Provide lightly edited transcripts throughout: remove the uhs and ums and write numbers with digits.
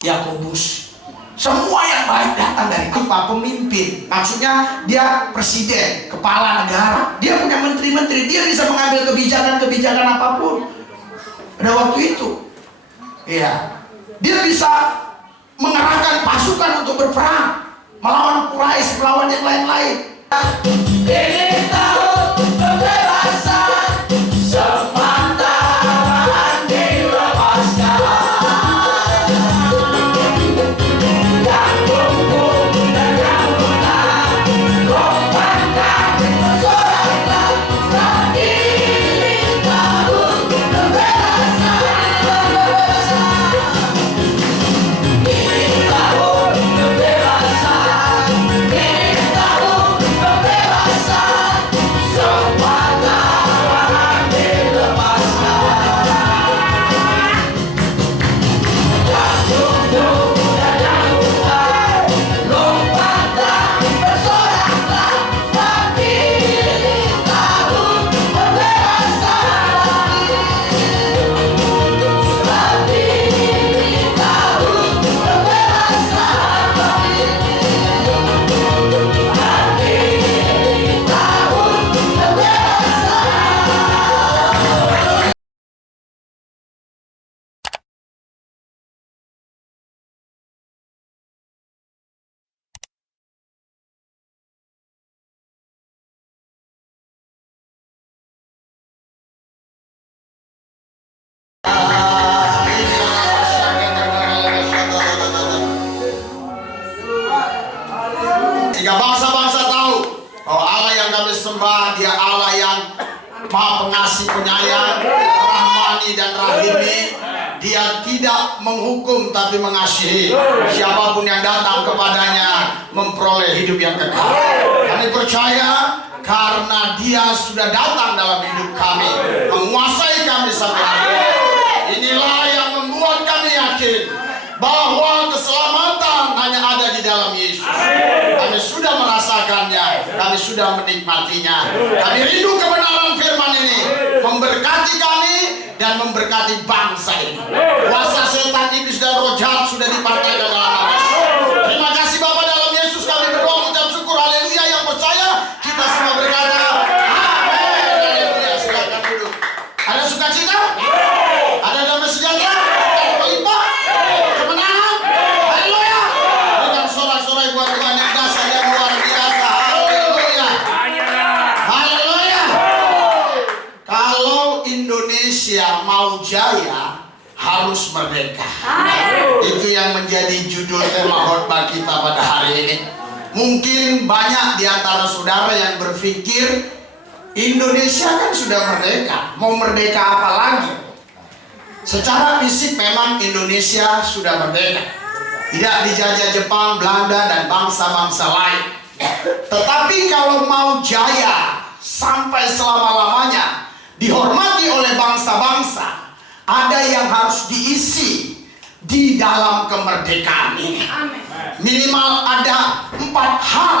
Yakobus. Semua yang baik datang dari apa? Pemimpin. Maksudnya dia presiden, kepala negara. Dia punya menteri-menteri. Dia bisa mengambil kebijakan-kebijakan apapun. Pada waktu itu, ya, dia bisa mengerahkan pasukan untuk berperang melawan Quraisy, melawan yang lain-lain. Ini tahun kebebasan, sementara dilepaskan. Dan hukum dan kebenaran, kompakan bersoraklah, lagi tahun kebebasan. Ini tahun kebebasan, ini tahun kebebasan, semua tawanan dilepaskan. Dan tunggu dan jangan lompat dan bersoraklah, lagi ini tahun kebebasan. Lagi ini tahun kebebasan. Lagi ini tahun kebebasan. Sehingga bangsa-bangsa tahu bahwa Allah yang kami sembah, Dia Allah yang Maha Pengasih, Penyayang, Rahmani dan Rahimi. Dia tidak menghukum tapi mengasihi. Siapapun yang datang kepadanya memperoleh hidup yang kekal. Kami percaya karena Dia sudah datang dalam hidup kami, menguasai kami sampai hari ini. Inilah yang membuat kami yakin bahwa keselamatan hanya ada di dalam Yesus. Kami sudah merasakannya, kami sudah menikmatinya. Kami rindu kebenaran firman ini memberkati kami dan memberkati bangsa ini. Kuasa setan, iblis dan roh jahat sudah dipatahkan dalam nama Yesus. Terima kasih Bapa, dalam Yesus kami berdoa mengucap syukur. Haleluya. Yang percaya kita semua berkata amin. Haleluya. Silakan duduk. Ada sukacita? Ada damai sejahtera? Ada melimpah? Kemenangan? Haleluya. Berikan sorak-sorai buat Tuhan yang dahsyat, yang luar biasa. Haleluya. Haleluya. Kalau Indonesia mau jaya, harus merdeka. Itu yang menjadi judul tema khotbah kita pada hari ini. Mungkin banyak di antara saudara yang berpikir Indonesia kan sudah merdeka, mau merdeka apa lagi? Secara fisik memang Indonesia sudah merdeka, tidak dijajah Jepang, Belanda dan bangsa-bangsa lain. Tetapi kalau mau jaya sampai selama-lamanya, dihormati oleh bangsa-bangsa, ada yang harus diisi di dalam kemerdekaan ini. Minimal ada 4 hal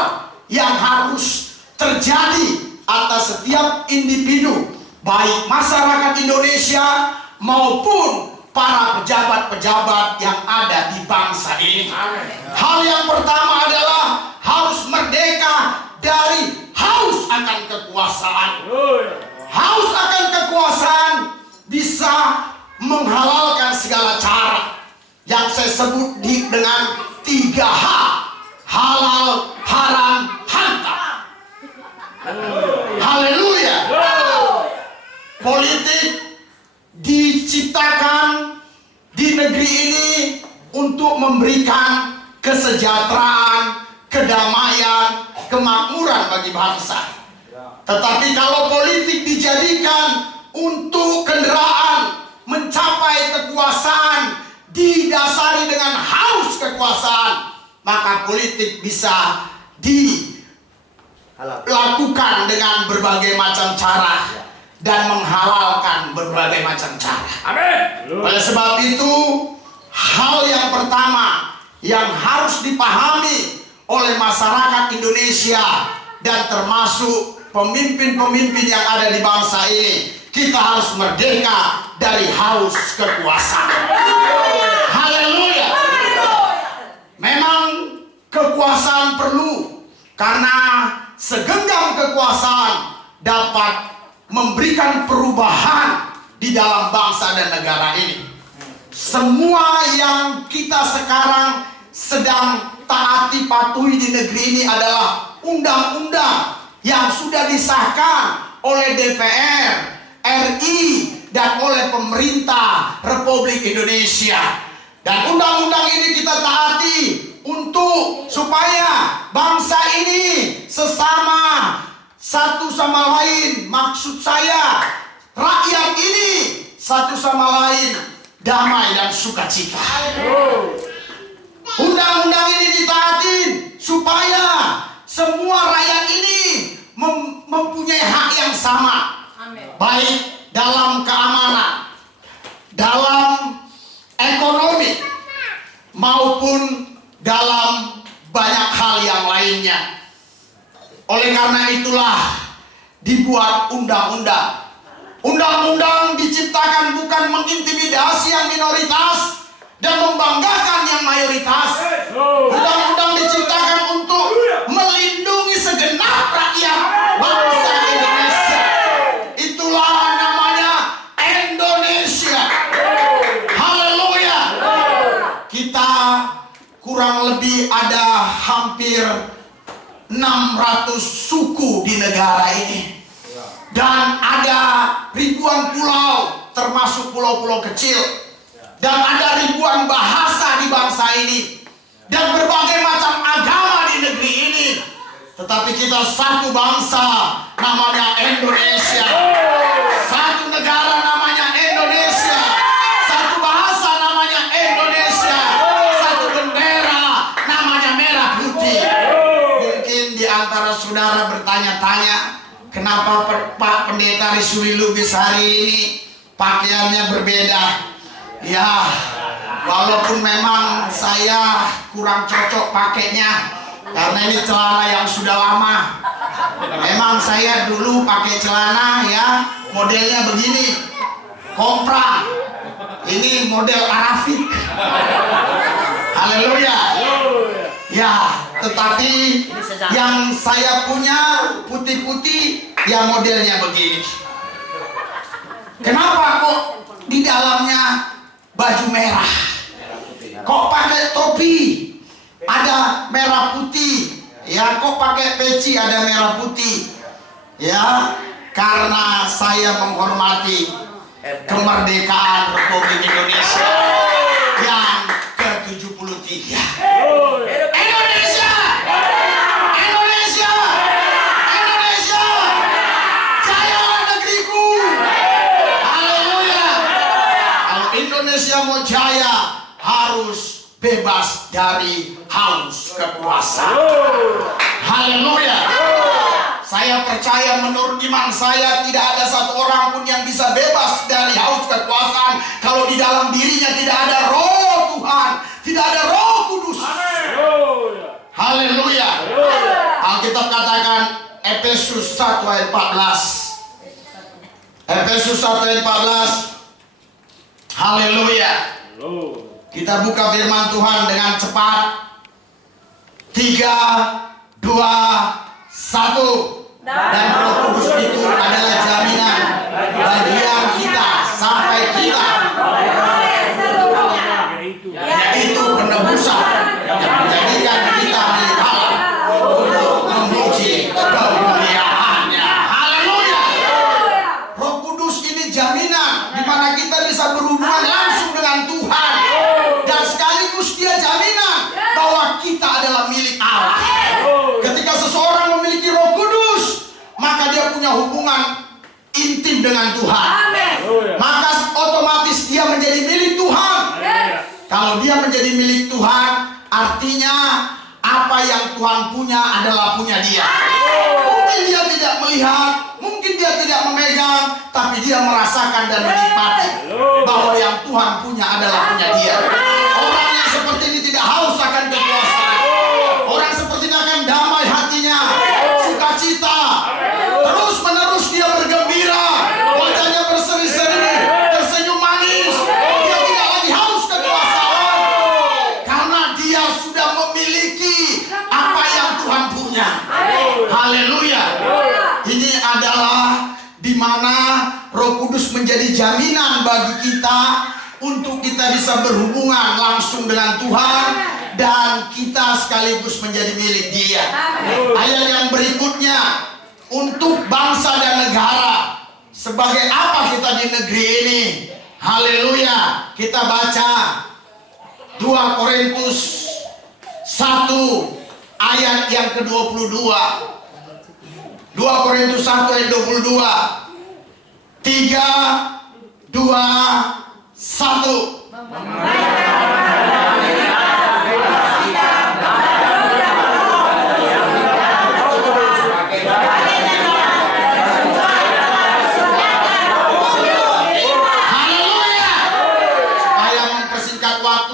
yang harus terjadi atas setiap individu, baik masyarakat Indonesia maupun para pejabat-pejabat yang ada di bangsa ini. Hal yang pertama adalah harus merdeka dari haus akan kekuasaan. Haus akan kekuasaan bisa menghalalkan segala cara yang saya sebut dengan 3H: halal, haram, hantam. Haleluya. Politik diciptakan di negeri ini untuk memberikan kesejahteraan, kedamaian, kemakmuran bagi bangsa. Tetapi kalau politik dijadikan untuk kendaraan mencapai kekuasaan, didasari dengan haus kekuasaan, maka politik bisa dilakukan dengan berbagai macam cara dan menghalalkan berbagai macam cara. Amin. Oleh sebab itu, hal yang pertama yang harus dipahami oleh masyarakat Indonesia dan termasuk pemimpin-pemimpin yang ada di bangsa ini, kita harus merdeka dari haus kekuasaan. Haleluya. Karena segenggam kekuasaan dapat memberikan perubahan di dalam bangsa dan negara ini. Semua yang kita sekarang sedang taati patuhi di negeri ini adalah undang-undang yang sudah disahkan oleh DPR RI dan oleh pemerintah Republik Indonesia. Dan undang-undang ini kita taati untuk supaya bangsa ini sesama satu sama lain, maksud saya rakyat ini satu sama lain damai dan sukacita. Undang-undang ini ditaati supaya semua rakyat ini mempunyai hak yang sama. Baik dalam keamanan, dalam ekonomi, maupun dalam banyak hal yang lainnya. Oleh karena itulah dibuat undang-undang. Undang-undang diciptakan bukan mengintimidasi yang minoritas dan membanggakan yang mayoritas. Undang-undang diciptakan untuk melindungi segenap rakyat bangsa Indonesia. Itulah namanya Indonesia. Haleluya. Kita kurang lebih ada hampir 600 suku di negara ini. Dan ada ribuan pulau, termasuk pulau-pulau kecil. Dan ada ribuan bahasa di bangsa ini. Dan berbagai macam agama di negeri ini. Tetapi kita satu bangsa, namanya Indonesia. Satu negara namanya Indonesia. Satu bahasa namanya Indonesia. Satu bendera namanya merah putih. Mungkin di antara saudara bertanya-tanya, kenapa Pak Pendeta Risuli Lubis hari ini pakaiannya berbeda? Ya, walaupun memang saya kurang cocok pakainya, karena ini celana yang sudah lama. Memang saya dulu pakai celana ya modelnya begini, komprang. Ini model Arafik. Haleluya. Ya, tetapi yang saya punya putih-putih ya modelnya begini. Kenapa kok di dalamnya baju merah? Kok pakai topi ada merah putih? Ya, kok pakai peci ada merah putih? Ya, karena saya menghormati kemerdekaan Republik Indonesia yang ke-73. Indonesia! Indonesia! Indonesia! Jayalah negeriku! Haleluya! Kalau Indonesia mau jaya, harus bebas dari haus kekuasaan. Haleluya! Saya percaya menurut iman saya tidak ada satu orang pun yang bisa bebas dari haus kekuasaan kalau di dalam dirinya tidak ada roh Tuhan, tidak ada roh kudus. Haleluya. Alkitab katakan Efesus 1 ayat 14. Efesus 1 ayat 14. Haleluya. Kita buka firman Tuhan dengan cepat. 3, 2, 1. Dan Roh Kudus itu adalah jaminan bagian kita sampai kita, yaitu penebusan yang menjadikan kita milik Allah untuk memuji kemuliaan-Nya. Haleluya. Roh Kudus ini jaminan di mana kita bisa berhubungan langsung dengan Tuhan, dan sekaligus dia jaminan bahwa kita adalah milik Allah. Ketika seseorang memiliki Roh Kudus, maka dia punya hubungan intim dengan Tuhan. Maka otomatis dia menjadi milik Tuhan. Kalau dia menjadi milik Tuhan, artinya apa yang Tuhan punya adalah punya dia. Mungkin dia tidak melihat, mungkin dia tidak memegang, tapi dia merasakan dan menikmati bahwa yang Tuhan punya adalah punya dia. Orang yang seperti ini tidak haus akan kekuasaan. Orang seperti ini akan damai hatinya, sukacita. Terus menerus dia bergembira, wajahnya berseri-seri, tersenyum manis. Dia tidak lagi haus kekuasaan karena dia sudah memiliki apa yang Tuhan punya. jaminan bagi kita untuk kita bisa berhubungan langsung dengan Tuhan dan kita sekaligus menjadi milik Dia. Ayat yang berikutnya, untuk bangsa dan negara. Sebagai apa kita di negeri ini? Haleluya. Kita baca 2 Korintus 1 ayat yang ke-22. 2 Korintus 1 ayat 22. 3, 2, 1.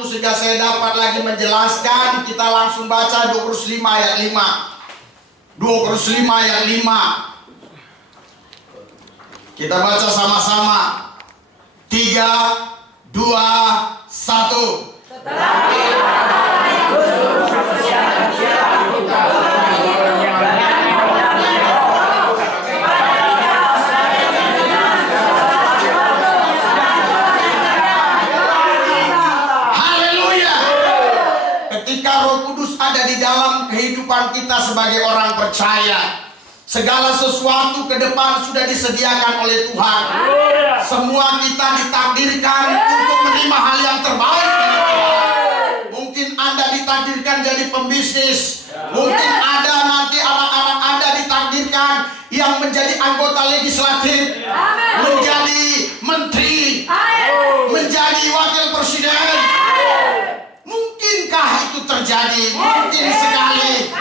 Sehingga saya dapat lagi menjelaskan, kita langsung baca 2 Korintus 5 ayat 5. 2 Korintus 5 ayat 5. Kita baca sama-sama. 3, 2, 1. Tetapi di dalam kehidupan kita sebagai orang percaya, segala sesuatu ke depan sudah disediakan oleh Tuhan. Semua kita ditakdirkan untuk menerima hal yang terbaik dari Tuhan. Mungkin Anda ditakdirkan jadi pembisnis, mungkin ada nanti anak-anak Anda ditakdirkan yang menjadi anggota legislatif, menjadi menteri, menjadi wakil presiden. Mungkinkah itu terjadi? Mungkin sekali,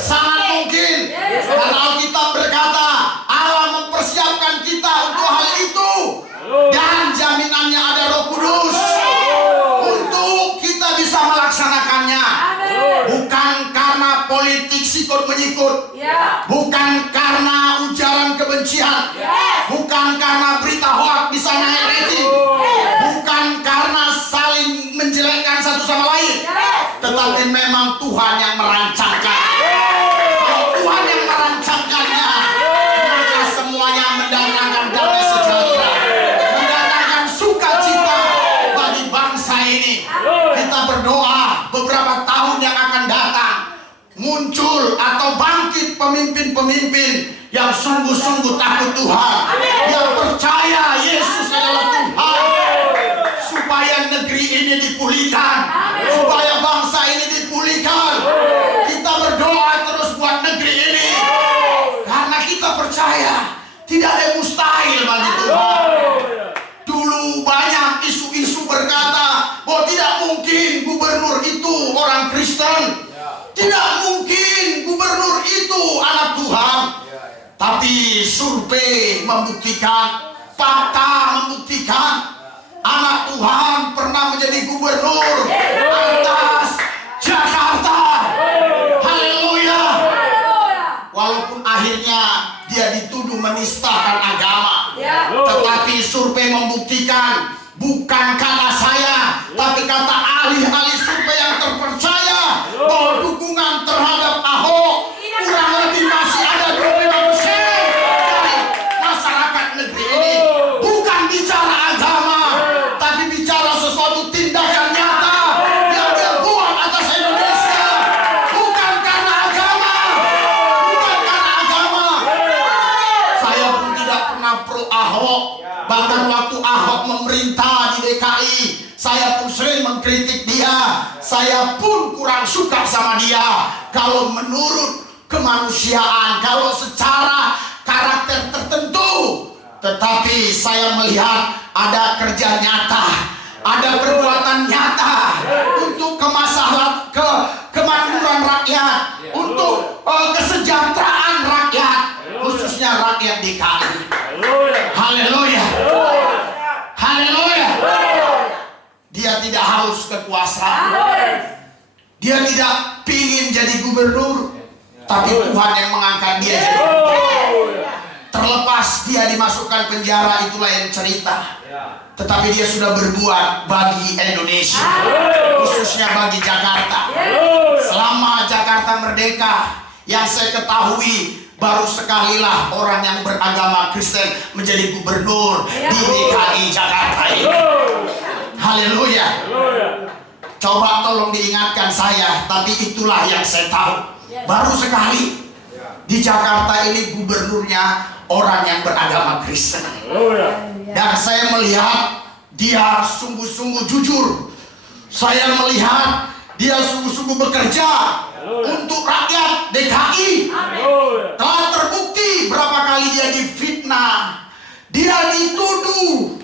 sangat mungkin. Karena Alkitab berkata Allah mempersiapkan kita untuk hal itu, dan jaminannya ada Roh Kudus untuk kita bisa melaksanakannya. Bukan karena politik sikut menyikut, bukan karena ujaran kebencian, bukan karena berita hoak bisa naik rating, bukan karena saling menjelekkan satu sama lain, tetapi memang Tuhan yang merancangkan. Kalau Tuhan yang merancangkannya, maka semuanya mendatangkan damai sejahtera, mendatangkan sukacita bagi bangsa ini. Kita berdoa beberapa tahun yang akan datang muncul atau bangkit pemimpin-pemimpin yang sungguh-sungguh takut Tuhan, yang percaya Yesus adalah Tuhan, supaya negeri ini dipulihkan, supaya bangsa ini dipulihkan. Kita berdoa terus buat negeri ini, karena kita percaya tidak ada yang mustahil bagi Tuhan. Dulu banyak isu-isu berkata bahwa tidak mungkin gubernur itu orang Kristen, tidak mungkin gubernur itu anak Tuhan. Tapi survei membuktikan, fakta membuktikan, anak Tuhan pernah menjadi gubernur atas Jakarta. Haleluya. Walaupun akhirnya dia dituduh menistakan agama, tetapi survei membuktikan, bukan kata saya, tapi kata ahli-ahli survei yang terpercaya, bahwa dukungan terhadap Ahok kurang lebih masih ada 25% dari masyarakat negeri ini. Bukan bicara agama, tapi bicara sesuatu tindakan nyata yang dia buat atas Indonesia. Bukan karena agama, bukan karena agama. Saya pun tidak pernah pro Ahok. Bahkan waktu Ahok memerintah di DKI, saya pun sering mengkritik dia. Saya pun kurang suka sama dia. Kalau menurut kemanusiaan, kalau secara karakter tertentu. Tetapi saya melihat ada kerja nyata, ada perbuatan nyata untuk kemakmuran rakyat, untuk kesejahteraan rakyat, khususnya rakyat DKI. Haleluya. Haleluya. Dia tidak haus kekuasaan, dia tidak pingin jadi gubernur, tapi Tuhan yang mengangkat dia jadi gubernur. Terlepas dia dimasukkan penjara, itu lain cerita. Tetapi dia sudah berbuat bagi Indonesia, khususnya bagi Jakarta. Selama Jakarta merdeka, yang saya ketahui baru sekalilah orang yang beragama Kristen menjadi gubernur di DKI Jakarta ini. Haleluya. Coba tolong diingatkan saya, tapi itulah yang saya tahu. Baru sekali di Jakarta ini gubernurnya orang yang beragama Kristen. Dan saya melihat dia sungguh-sungguh jujur. Saya melihat dia sungguh-sungguh bekerja untuk rakyat DKI. Telah terbukti berapa kali dia difitnah, dia dituduh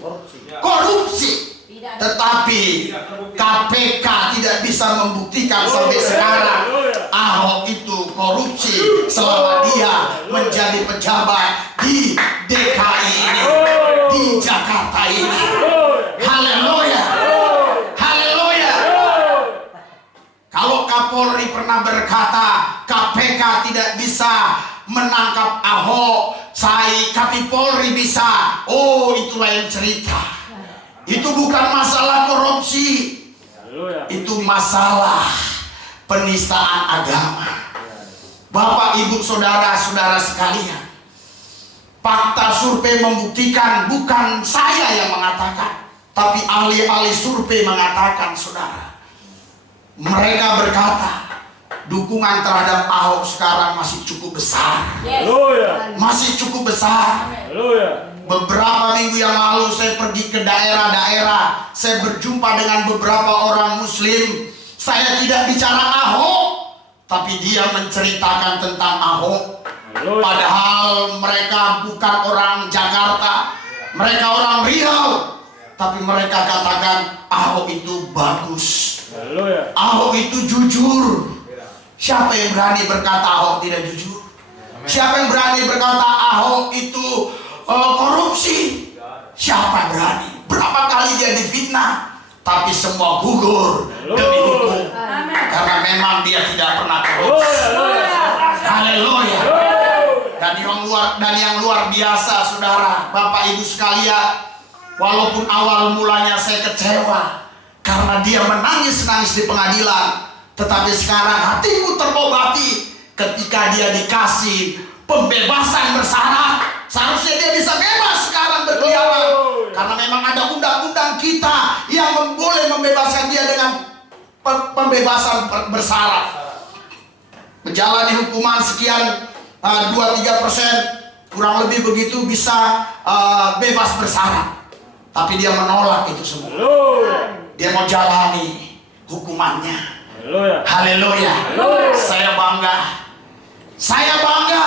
korupsi. Tetapi KPK tidak bisa membuktikan sampai sekarang Ahok itu korupsi selama dia menjadi pejabat di DKI ini, di Jakarta ini. Haleluya. Haleluya. Kalau Kapolri pernah berkata KPK tidak bisa menangkap Ahok, tapi Polri bisa. Oh, itu lain cerita. Itu bukan masalah korupsi, itu masalah penistaan agama. Bapak, ibu, saudara-saudara sekalian, fakta survei membuktikan, bukan saya yang mengatakan, tapi ahli-ahli survei mengatakan, saudara. Mereka berkata dukungan terhadap Ahok sekarang masih cukup besar. Masih cukup besar. Beberapa minggu yang lalu saya pergi ke daerah-daerah, saya berjumpa dengan beberapa orang Muslim. Saya tidak bicara Ahok, tapi dia menceritakan tentang Ahok. Padahal mereka bukan orang Jakarta, mereka orang Riau, tapi mereka katakan Ahok itu bagus, Ahok itu jujur. Siapa yang berani berkata Ahok tidak jujur? Siapa yang berani berkata Ahok itu korupsi? Siapa berani? Berapa kali dia difitnah, tapi semua gugur demi hukum, karena memang dia tidak pernah korupsi. Haleluya. Dan yang luar biasa, saudara, Bapak Ibu sekalian, walaupun awal mulanya saya kecewa karena dia menangis-nangis di pengadilan, tetapi sekarang hatiku terobati ketika dia dikasih pembebasan bersyarat. Seharusnya dia bisa bebas sekarang berkeliaran, karena memang ada undang-undang kita yang boleh membebaskan dia dengan pembebasan bersyarat. Menjalani hukuman sekian 2-3%, kurang lebih begitu, bisa bebas bersyarat. Tapi dia menolak itu semua. Dia mau jalani hukumannya. Haleluya. Saya bangga. Saya bangga.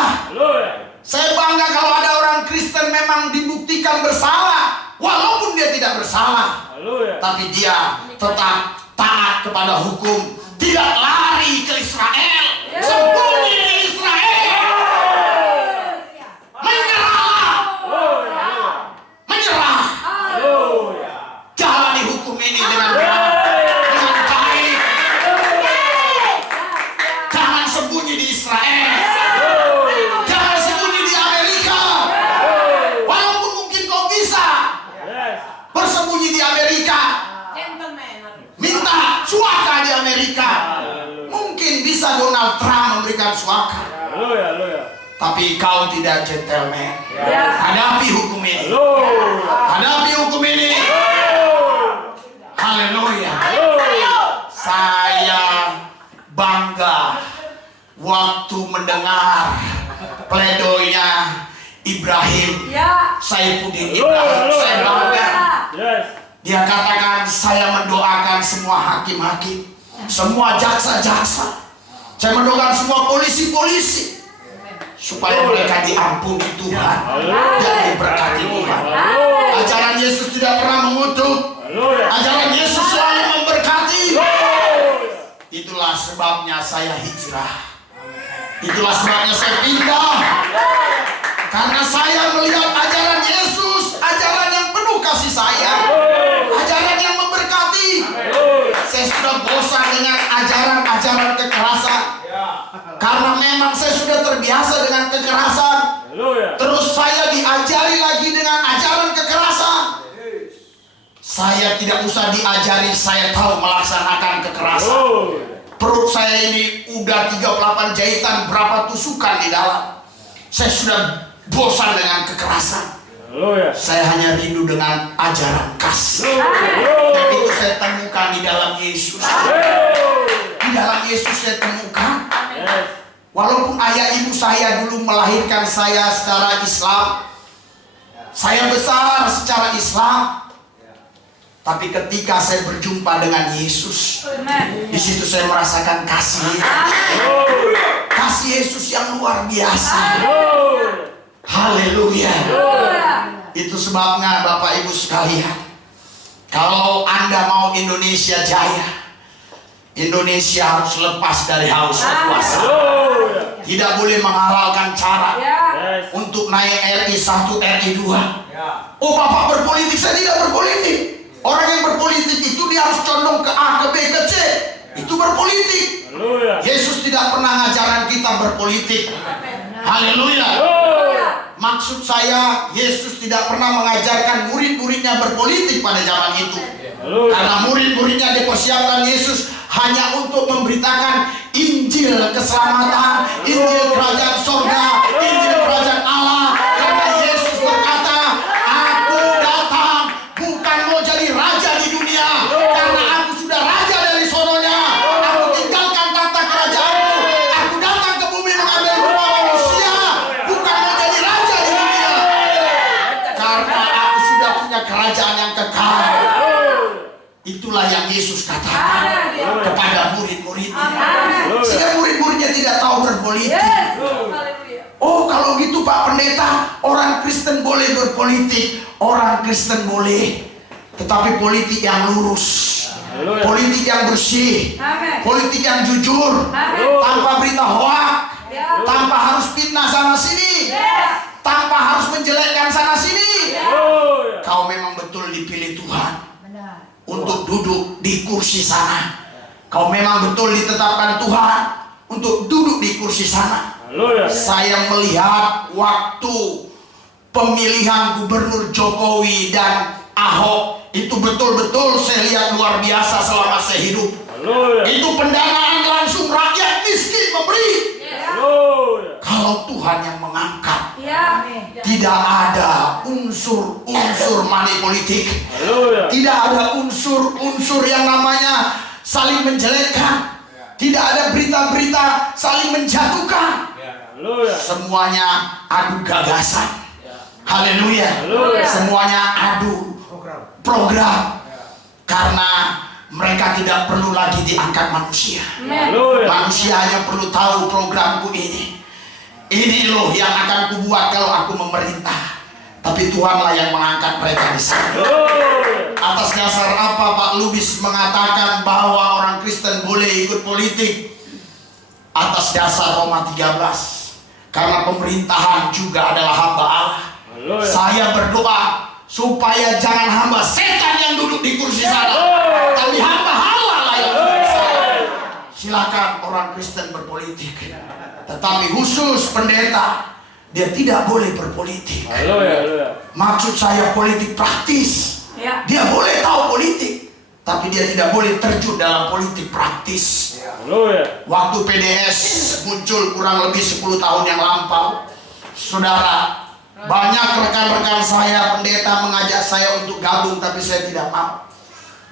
Saya bangga kalau ada orang Kristen memang dibuktikan bersalah, walaupun dia tidak bersalah, tapi dia tetap taat kepada hukum, tidak lari ke Israel, sembunyi di Israel. Menyerah. Jalani hukum ini dengan baik. Jangan sembunyi di Israel. Bersembunyi di Amerika, minta suaka di Amerika. Mungkin bisa Donald Trump memberikan suaka, tapi kau tidak gentleman. Hadapi hukum ini. Hadapi hukum ini. Haleluya. Saya bangga waktu mendengar pledoinya Ibrahim Saifuddin Ibrahim. Saya bangga. Dia katakan, saya mendoakan semua hakim-hakim, semua jaksa-jaksa, saya mendoakan semua polisi-polisi, supaya mereka diampuni Tuhan dan diberkati Tuhan. Ajaran Yesus tidak pernah mengutuk. Ajaran Yesus selalu memberkati. Itulah sebabnya saya hijrah. Itulah sebabnya saya pindah. Karena saya melihat ajaran Yesus, ajaran yang penuh kasih sayang, ajaran yang memberkati. Saya sudah bosan dengan ajaran-ajaran kekerasan, karena memang saya sudah terbiasa dengan kekerasan. Terus saya diajari lagi dengan ajaran kekerasan. Saya tidak usah diajari, saya tahu melaksanakan kekerasan. Perut saya ini udah 38 jahitan, berapa tusukan di dalam. Saya sudah bosan dengan kekerasan. Haleluya. Saya hanya rindu dengan ajaran kasih. Dan itu saya temukan di dalam Yesus. Di dalam Yesus saya temukan. Walaupun ayah ibu saya dulu melahirkan saya secara Islam, saya besar secara Islam, tapi ketika saya berjumpa dengan Yesus, di situ saya merasakan kasih Yesus yang luar biasa. Haleluya. Itu sebabnya Bapak Ibu sekalian, kalau Anda mau Indonesia jaya, Indonesia harus lepas dari haus kekuasaan. Tidak boleh menghalalkan cara untuk naik RI 1, RI 2. Oh, Bapak berpolitik, saya tidak berpolitik. Orang yang berpolitik itu dia harus condong ke A, ke B, ke C. Itu berpolitik. Yesus tidak pernah ngajaran kita berpolitik. Haleluya. Maksud saya, Yesus tidak pernah mengajarkan murid-muridnya berpolitik pada zaman itu. Karena murid-muridnya dipersiapkan Yesus hanya untuk memberitakan Injil keselamatan, Injil kerajaan surga, Injil kerajaan Allah. Karena Yesus berkata, aku datang bukan mau jadi raja di dunia, karena aku sudah raja dari sononya. Aku tinggalkan tata kerajaanku, aku datang ke bumi mengambil rupa manusia, bukan mau jadi raja di dunia, karena aku sudah punya kerajaan yang kekal. Itulah yang Yesus katakan kepada murid-muridnya, sehingga murid-muridnya tidak tahu berpolitik. Oh, kalau gitu Pak Pendeta, orang Kristen boleh berpolitik. Orang Kristen boleh, tetapi politik yang lurus, politik yang bersih, politik yang jujur, tanpa berita hoak, tanpa harus fitnah sana sini, tanpa harus menjelekkan sana sini. Kau memang betul dipilih Tuhan untuk duduk di kursi sana. Kau memang betul ditetapkan Tuhan untuk duduk di kursi sana. Saya melihat waktu pemilihan Gubernur Jokowi dan Ahok, itu betul-betul saya lihat luar biasa selama saya hidup. Itu pendanaan langsung rakyat miskin memberi. Kalau Tuhan yang mengangkat, tidak ada unsur-unsur money politik, tidak ada unsur-unsur yang namanya saling menjelekkan, tidak ada berita-berita saling menjatuhkan. Semuanya adu gagasan. Haleluya. Semuanya adu program, karena mereka tidak perlu lagi diangkat manusia. Manusia hanya perlu tahu programku ini. Ini loh yang akan kubuat kalau aku memerintah. Tapi Tuhanlah yang mengangkat mereka di sana. Atas dasar apa Pak Lubis mengatakan bahwa orang Kristen boleh ikut politik? Atas dasar Roma 13. Karena pemerintahan juga adalah hamba Allah. Saya berdoa supaya jangan hamba setan yang duduk di kursi sana, tapi hamba Allah lah yang duduk di sana. Silakan orang Kristen berpolitik, tetapi khusus pendeta, dia tidak boleh berpolitik. Maksud saya politik praktis. Dia boleh tahu politik, tapi dia tidak boleh terjun dalam politik praktis. Waktu PDS muncul kurang lebih 10 tahun yang lampau, saudara, banyak rekan-rekan saya pendeta mengajak saya untuk gabung, tapi saya tidak mau.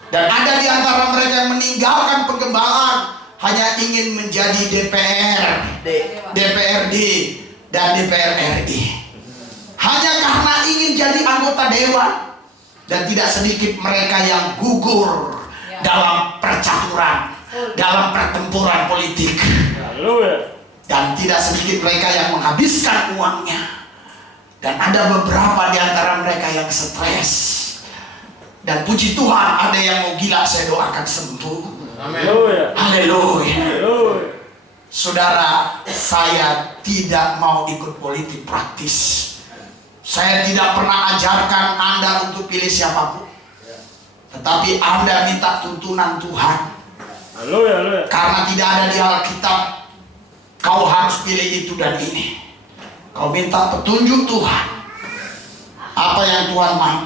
Dan ada di antara mereka yang meninggalkan pengembalaan hanya ingin menjadi DPRD dan DPR RI, hanya karena ingin jadi anggota dewan. Dan tidak sedikit mereka yang gugur dalam percaturan, dalam pertempuran politik. Dan tidak sedikit mereka yang menghabiskan uangnya. Dan ada beberapa di antara mereka yang stres. Dan puji Tuhan, ada yang mau gila, saya doakan sembuh. Haleluya. Saudara, saya tidak mau ikut politik praktis. Saya tidak pernah ajarkan Anda untuk pilih siapapun. Tetapi Anda minta tuntunan Tuhan. Karena tidak ada di Alkitab kau harus pilih itu dan ini. Kau minta petunjuk Tuhan, apa yang Tuhan mau.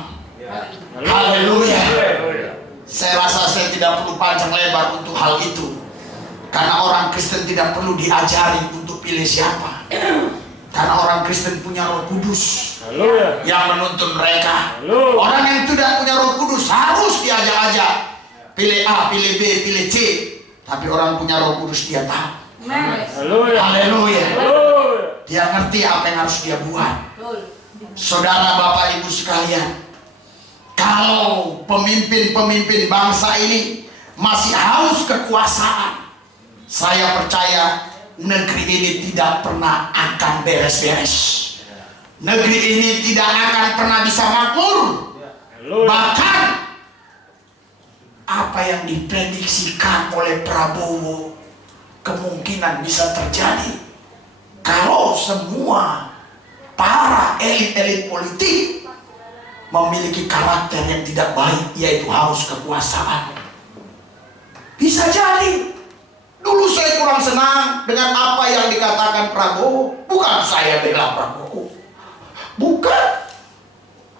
Haleluya. Saya rasa saya tidak perlu panjang lebar untuk hal itu, karena orang Kristen tidak perlu diajari untuk pilih siapa. Karena orang Kristen punya Roh Kudus Haleluya. yang menuntun mereka. Haleluya. Orang yang tidak punya Roh Kudus harus diajak-ajak. Pilih A, pilih B, pilih C. Tapi orang punya Roh Kudus dia tahu. Haleluya. Haleluya. Haleluya. Dia ngerti apa yang harus dia buat. Saudara, Bapak, Ibu sekalian, kalau pemimpin-pemimpin bangsa ini masih haus kekuasaan, saya percaya negeri ini tidak pernah akan beres-beres. Negeri ini tidak akan pernah bisa makmur. Bahkan apa yang diprediksikan oleh Prabowo kemungkinan bisa terjadi kalau semua para elit-elit politik memiliki karakter yang tidak baik, yaitu haus kekuasaan. Bisa jadi. Dulu saya kurang senang dengan apa yang dikatakan Prabowo. Bukan saya bela Prabowo, bukan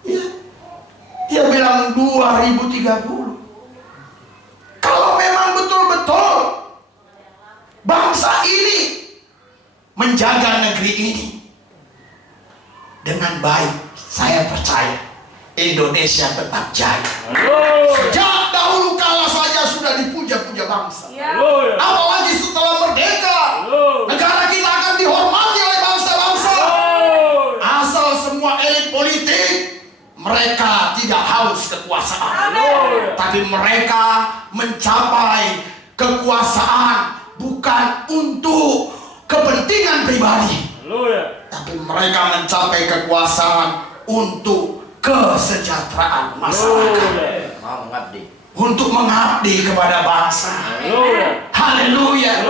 ya. Dia bilang 2030. Kalau memang betul-betul bangsa ini menjaga negeri ini dengan baik, saya percaya Indonesia tetap jaya. Sejak dahulu kala saja sudah dipuja-puja bangsa. Apalagi setelah merdeka, negara kita akan dihormati oleh bangsa-bangsa. Asal semua elit politik mereka tidak haus kekuasaan, tapi mereka mencapai kekuasaan bukan untuk kepentingan pribadi, tapi mereka mencapai kekuasaan untuk kesejahteraan masyarakat, untuk mengabdi kepada bangsa. Haleluya.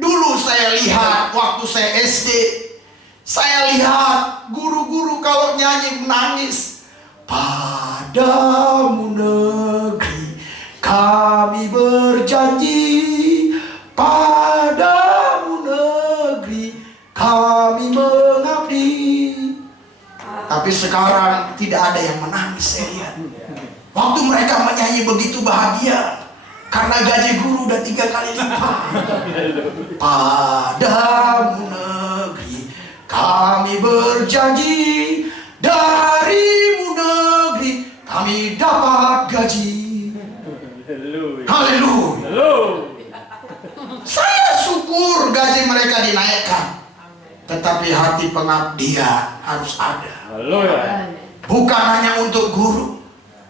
Dulu saya lihat waktu saya SD, saya lihat guru-guru kalau nyanyi menangis. Padamu negeri kami berjanji, padamu negeri kami mengabdi. Tapi sekarang tidak ada yang menangis, saya lihat. Waktu mereka menyanyi begitu bahagia karena gaji guru udah 3 kali lipat. Padamu negeri kami berjanji, darimu negeri kami dapat gaji. Haleluya. Saya syukur gaji mereka dinaikkan, tetapi hati pengabdian harus ada. Bukan hanya untuk guru,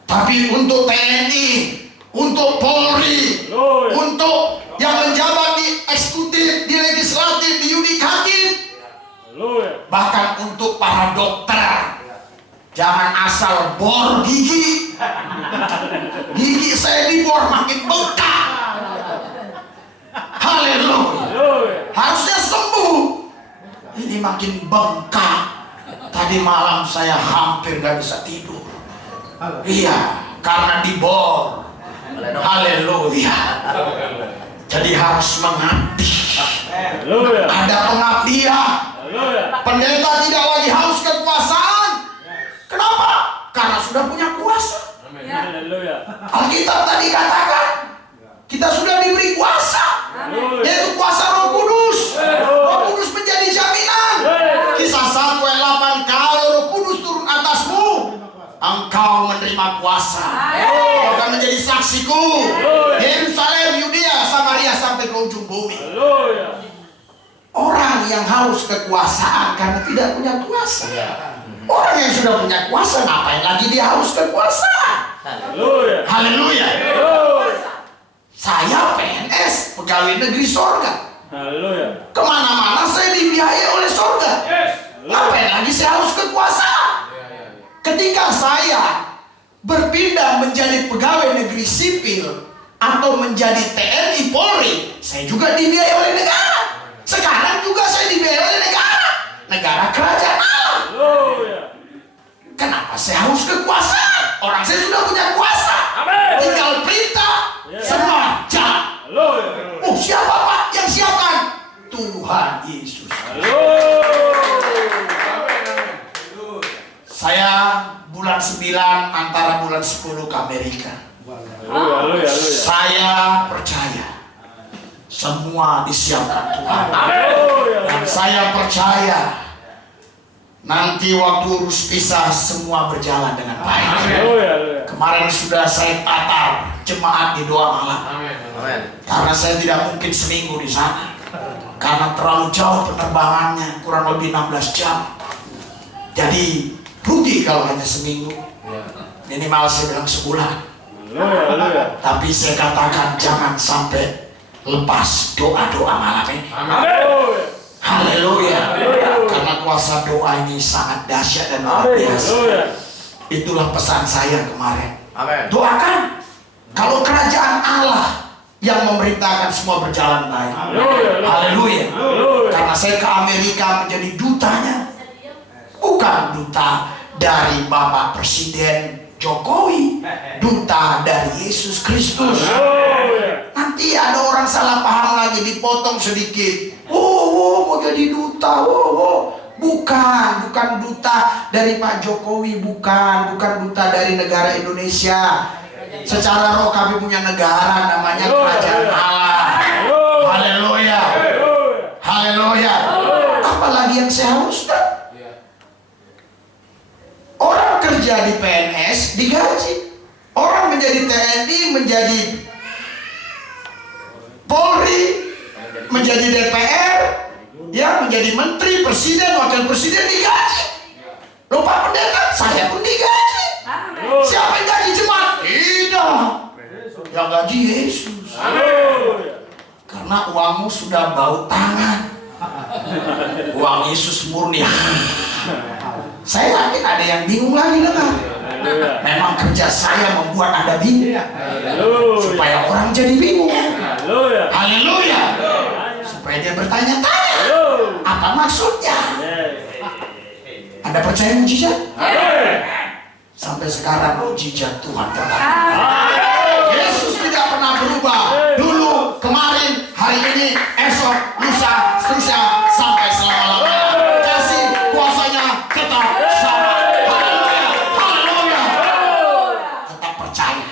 tapi untuk TNI, untuk Polri, untuk yang menjabat di eksekutif, di legislatif, di yudikatif, bahkan untuk para dokter. Jangan asal bor gigi. Gigi saya dibor makin bengkak. Haleluya. Harusnya sembuh, ini makin bengkak. Tadi malam saya hampir gak bisa tidur. Iya, karena dibor. Haleluya. Jadi harus mengabdi. Ada pengabdian. Pendeta tidak lagi haus kekuasaan. Kenapa? Karena sudah punya kuasa. Alkitab tadi katakan kita sudah diberi kuasa, yaitu kuasa Roh Kudus. Roh Kudus menjadi jaminan. Kisah 1 ayat 8, kalau Roh Kudus turun atasmu, engkau menerima kuasa. Kau akan menjadi saksiku. Yerusalem, Yudea, Samaria sampai ke ujung bumi. Orang yang haus kekuasaan karena tidak punya kuasa. Orang yang sudah punya kuasa ngapain lagi dia haus kekuasaan? Haleluya. Saya PNS, pegawai negeri sorga. Kemana-mana saya dibiayai oleh sorga. Ngapain lagi saya haus kekuasaan? Ketika saya berpindah menjadi pegawai negeri sipil atau menjadi TNI Polri, saya juga dibiayai oleh negara. Sekarang juga saya dibiayai oleh negara kerajaan Allah. Kenapa saya haus kekuasaan? Orang saya sudah punya kuasa. Tinggal perintah, semua jalan. Oh, siapa Pak yang siapkan? Tuhan Yesus. Saya bulan 9 antara bulan 10 ke Amerika. Saya percaya semua disiapkan Tuhan. Haleluya. Dan saya percaya nanti waktu urus pisah semua berjalan dengan baik. Haleluya. Kemarin sudah saya tatar jemaat di doa malam. Amin. Karena saya tidak mungkin seminggu di sana. Karena terlalu jauh penerbangannya, kurang lebih 16 jam. Jadi rugi kalau hanya seminggu. Minimal saya bilang sebulan. Haleluya. Tapi saya katakan jangan sampai lepas doa-doa malam ini. Haleluya. Haleluya. Karena kuasa doa ini sangat dahsyat dan luar biasa. Haleluya. Itulah pesan saya kemarin. Amin. Doakan. Kalau kerajaan Allah yang memerintahkan semua berjalan baik. Haleluya. Haleluya. Haleluya. Karena saya ke Amerika menjadi dutanya. Bukan duta dari Bapak Presiden Jokowi, duta dari Yesus Kristus. Haleluya. Nanti ada orang salah paham lagi, dipotong sedikit. Mau jadi duta. Bukan duta dari Pak Jokowi, bukan duta dari negara Indonesia. Secara roh kami punya negara namanya Kerajaan Allah. Haleluya. Haleluya. Apalagi yang saya haruskan? Orang kerja di PNS digaji. Orang menjadi TNI, menjadi Polri, menjadi DPR, ya menjadi menteri, presiden, wakil presiden digaji. Lupa pendeta, saya pun digaji. Siapa yang gaji jemaat? Tidak. Yang gaji Yesus. Haleluya. Karena uangmu sudah bau tangan. Uang Yesus murni. Saya yakin ada yang bingung lagi dengar. Memang kerja saya membuat Anda bingung. Supaya orang jadi bingung. Haleluya. Haleluya. Supaya dia bertanya-tanya. Apa maksudnya? Anda percaya mujizat? Sampai sekarang mujizat Tuhan tetap. Yesus tidak pernah berubah. Dulu, kemarin, hari ini, esok, lusa, seterusnya sampai selama-lamanya. Kasih kuasanya tetap sama. Haleluya. Haleluya. Tetap percaya.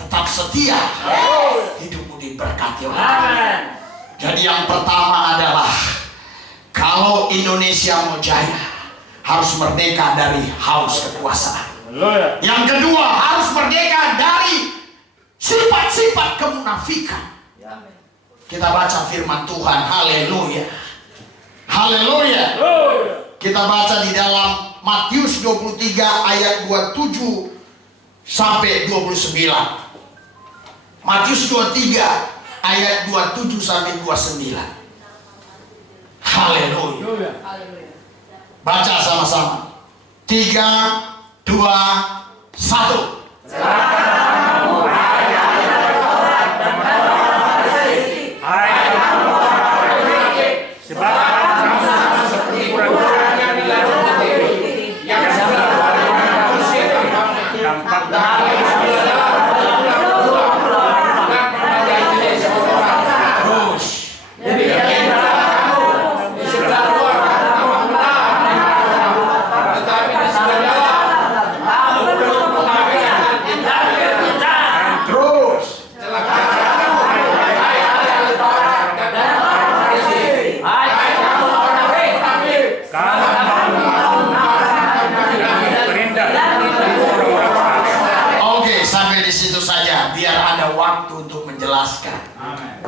Tetap setia. Hidupmu diberkati oleh Tuhan. Jadi yang pertama adalah kalau Indonesia mau jaya, harus merdeka dari haus kekuasaan. Haleluya. Yang kedua, harus merdeka dari sifat-sifat kemunafikan. Kita baca firman Tuhan. Haleluya. Haleluya. Kita baca di dalam Matius 23 ayat 27 sampai 29. Matius 23 ayat 27 sampai 29. Haleluya. Baca sama-sama. 3, 2, 1.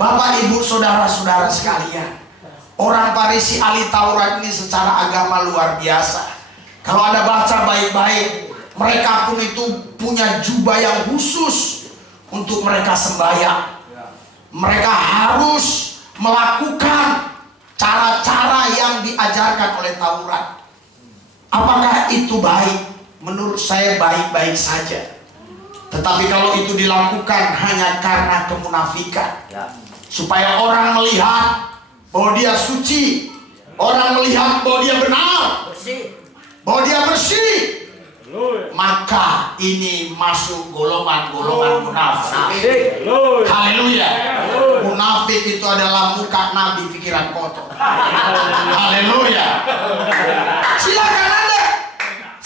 Bapak, Ibu, saudara-saudara sekalian, orang Farisi ahli Taurat ini secara agama luar biasa. Kalau Anda baca baik-baik, mereka pun itu punya jubah yang khusus untuk mereka sembahyang. Mereka harus melakukan cara-cara yang diajarkan oleh Taurat. Apakah itu baik? Menurut saya baik-baik saja. Tetapi kalau itu dilakukan hanya karena kemunafikan, supaya orang melihat bahwa dia suci, orang melihat bahwa dia benar, bahwa dia bersih, maka ini masuk golongan-golongan munafik. Haleluya. Munafik itu adalah muka nabi, pikiran kotor. Haleluya. Silakan Anda,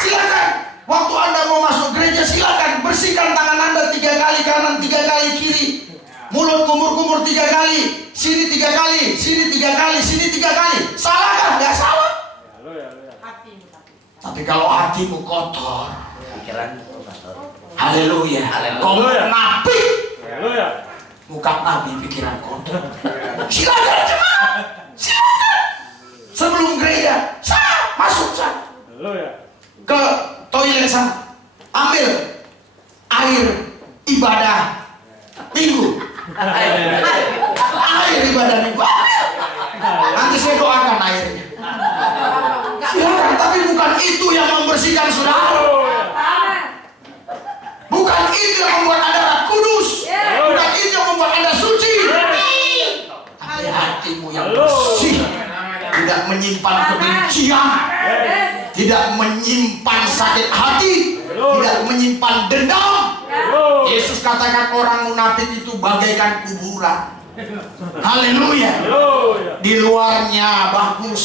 silakan. Waktu Anda mau masuk gereja, silakan bersihkan tangan Anda 3 kali kanan, 3 kali kiri. Mulut kumur-kumur 3 kali, sini 3 kali, sini 3 kali, sini 3 kali. Salah kan? Nggak salah. Haleluya. Tapi kalau hatimu kotor, Pikiran kotor. haleluya. Kau nabi, Haleluya. muka nabi pikiran kotor. Silakan jemaat, silakan. Sebelum gereja, masuk sana. Haleluya. Ke toilet sana, ambil air ibadah minggu. Air ibadah minggu, ambil. Nanti saya doakan airnya. Silakan, tapi bukan itu yang membersihkan saudara. Bukan itu yang membuat Anda kudus. Bukan itu yang membuat Anda suci. Tapi hatimu yang bersih, tidak menyimpan kebencian, tidak menyimpan sakit hati, tidak menyimpan dendam. Yesus katakan orang munafik itu bagaikan kuburan. Haleluya. Di luarnya bagus.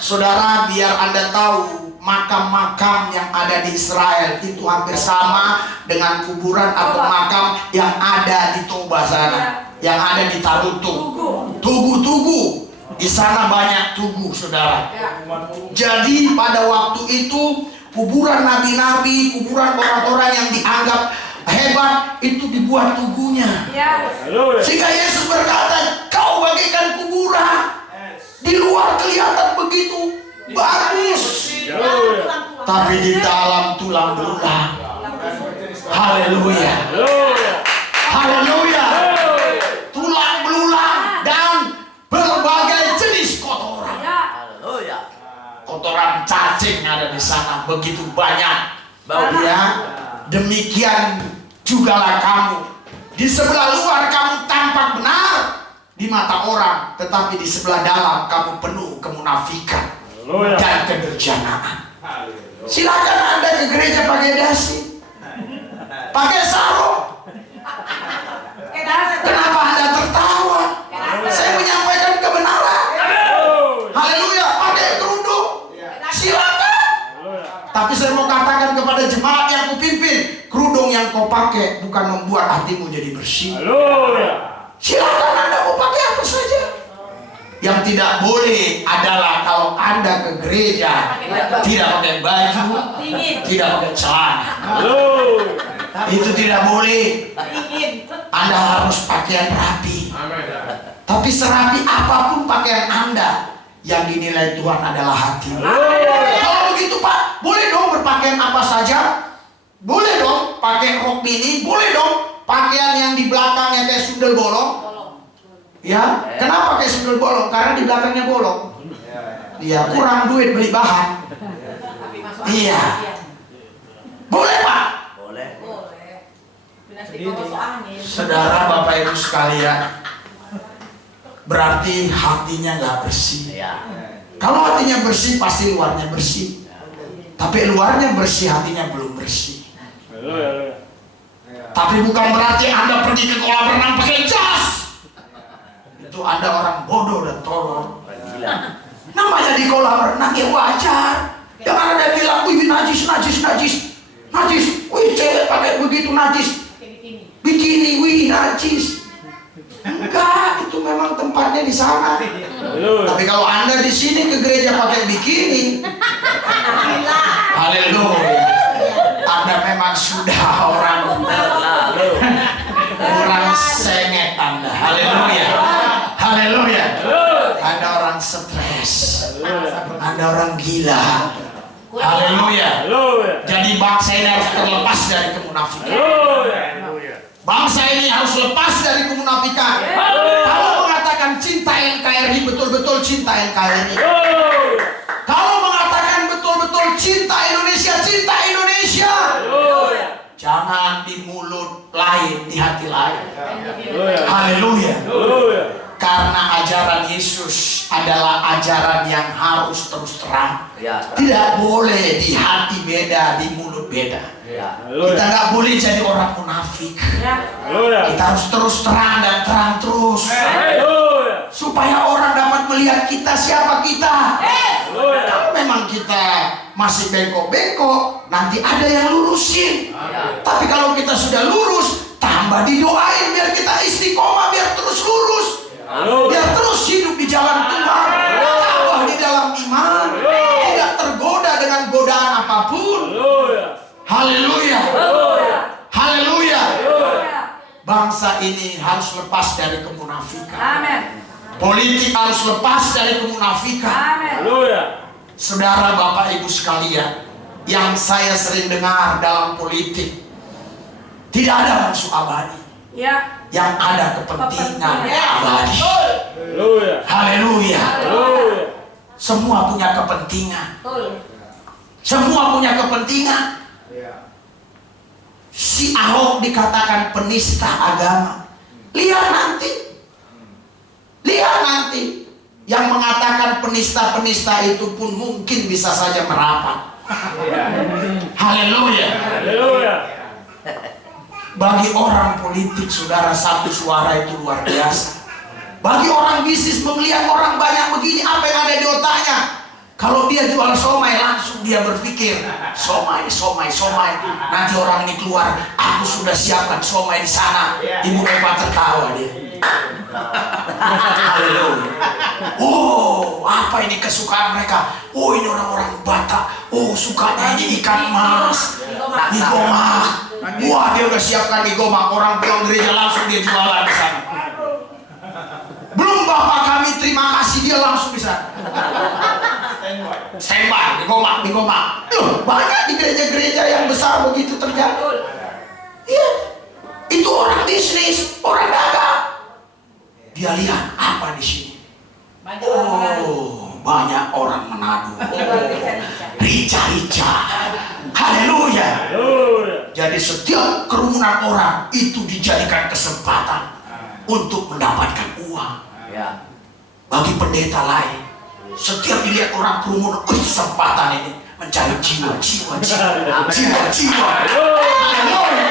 Saudara, biar Anda tahu, makam-makam yang ada di Israel itu hampir sama dengan kuburan atau makam yang ada di Toba sana, yang ada di Tarutung. Tugu-tugu. Di sana banyak tugu, saudara. Jadi pada waktu itu kuburan nabi-nabi, kuburan orang-orang yang dianggap hebat itu dibuat tugunya. Sehingga Yesus berkata, kau bagaikan kuburan. Di luar kelihatan begitu bagus, tapi di dalam tulang belulang. Haleluya. Haleluya. Tulang belulang dan berbagai jenis kotoran. Haleluya. Kotoran cacing ada di sana begitu banyak. Ya, demikian jugalah kamu. Di sebelah luar kamu tampak benar di mata orang, tetapi di sebelah dalam kamu penuh kemunafikan dan kederjanaan. Silakan Anda ke gereja pakai dasi, pakai sarung. Kenapa Anda tertawa? Saya menyampaikan kebenaran. Haleluya. Pakai kerudung, silakan. Tapi saya mau katakan kepada jemaat yang kupimpin, kerudung yang kau pakai bukan membuat hatimu jadi bersih. Silakan Anda mau pakai apa saja. Yang tidak boleh adalah kalau Anda ke gereja tidak pakai baju, tidak pakai celana. Itu tidak boleh. Anda harus pakaian rapi. Tapi serapi apapun pakaian Anda, yang dinilai Tuhan adalah hati. Kalau begitu Pak, boleh dong berpakaian apa saja. Boleh dong pakai rok mini, boleh dong pakaian yang di belakangnya kayak sundel bolong. Ya, kenapa kayak sundel bolong? Karena di belakangnya bolong. Iya, kurang duit beli bahan. Iya. Boleh Pak? Boleh. Saudara, Bapak Ibu sekalian, berarti hatinya nggak bersih. Ya. Kalau hatinya bersih, pasti luarnya bersih. Tapi luarnya bersih, hatinya belum bersih. Tapi bukan berarti Anda pergi ke kolam renang pakai jas. Itu Anda orang bodoh dan tolol. Namanya di kolam renang ya wajar. Jangan ada bilang, wih najis, najis, najis, najis. Wih cewek pakai begitu najis. Bikini, wih najis. Enggak, itu memang tempatnya di sana. Tapi kalau Anda di sini ke gereja pakai bikini, haleluya. Anda memang sudah orang sengit Anda. Haleluya. Haleluya. Anda orang stres. Anda orang gila. Haleluya. Jadi bangsa ini harus terlepas dari kemunafikan. Bangsa ini harus lepas dari kemunafikan. Kalau mengatakan cinta NKRI, betul-betul cinta NKRI. Kalau mengatakan betul-betul cinta Indonesia, cinta Indonesia. Jangan di mulut lain, di hati lain. Haleluya. Karena ajaran Yesus adalah ajaran yang harus terus terang. Tidak boleh di hati beda, di mulut beda. Kita nggak boleh jadi orang munafik. Kita harus terus terang dan terang terus, supaya orang dapat melihat kita siapa kita. Kalau memang kita masih bengkok-bengkok, nanti ada yang lurusin. Tapi kalau kita sudah lurus, tambah didoain biar kita istiqomah, biar terus lurus, biar terus hidup di jalan Tuhan, tambah di dalam iman, tidak tergoda dengan godaan apapun. Haleluya, haleluya. Bangsa ini harus lepas dari kemunafikan. Politik harus lepas dari kemunafikan. Saudara, Bapak, Ibu sekalian, yang saya sering dengar dalam politik, tidak ada musuh abadi, yang ada kepentingan abadi. Haleluya. Semua punya kepentingan. Semua punya kepentingan. Si Ahok dikatakan penista agama. Lihat nanti. Lihat nanti. Yang mengatakan penista-penista itu pun mungkin bisa saja merapat. Haleluya. Bagi orang politik, saudara, satu suara itu luar biasa. Bagi orang bisnis, melihat orang banyak begini, apa yang ada di otaknya? Kalau dia jual somai, langsung dia berpikir somai. Nanti orang ini keluar, aku sudah siapkan somai di sana. Ibu Eva tertawa dia. Haleluya. Oh, apa ini kesukaan mereka? Oh, ini orang-orang Batak. Oh, sukanya ini ikan mas, mie gomak. Wah, dia udah siapkan mie gomak. Orang pulang gereja langsung dia jualan di sana. Belum Bapak kami terima kasih, dia langsung di sana. Standby, mie gomak. Loh, banyak di gereja-gereja yang besar begitu terjadi. Iya, itu orang bisnis, orang dagang. Dia lihat apa di sini. Oh, banyak orang Manado. Rica. Haleluya. Jadi setiap kerumunan orang itu dijadikan kesempatan untuk mendapatkan uang. Bagi pendeta lain, setiap dilihat orang kerumunan, kesempatan ini mencari jiwa. Haleluya.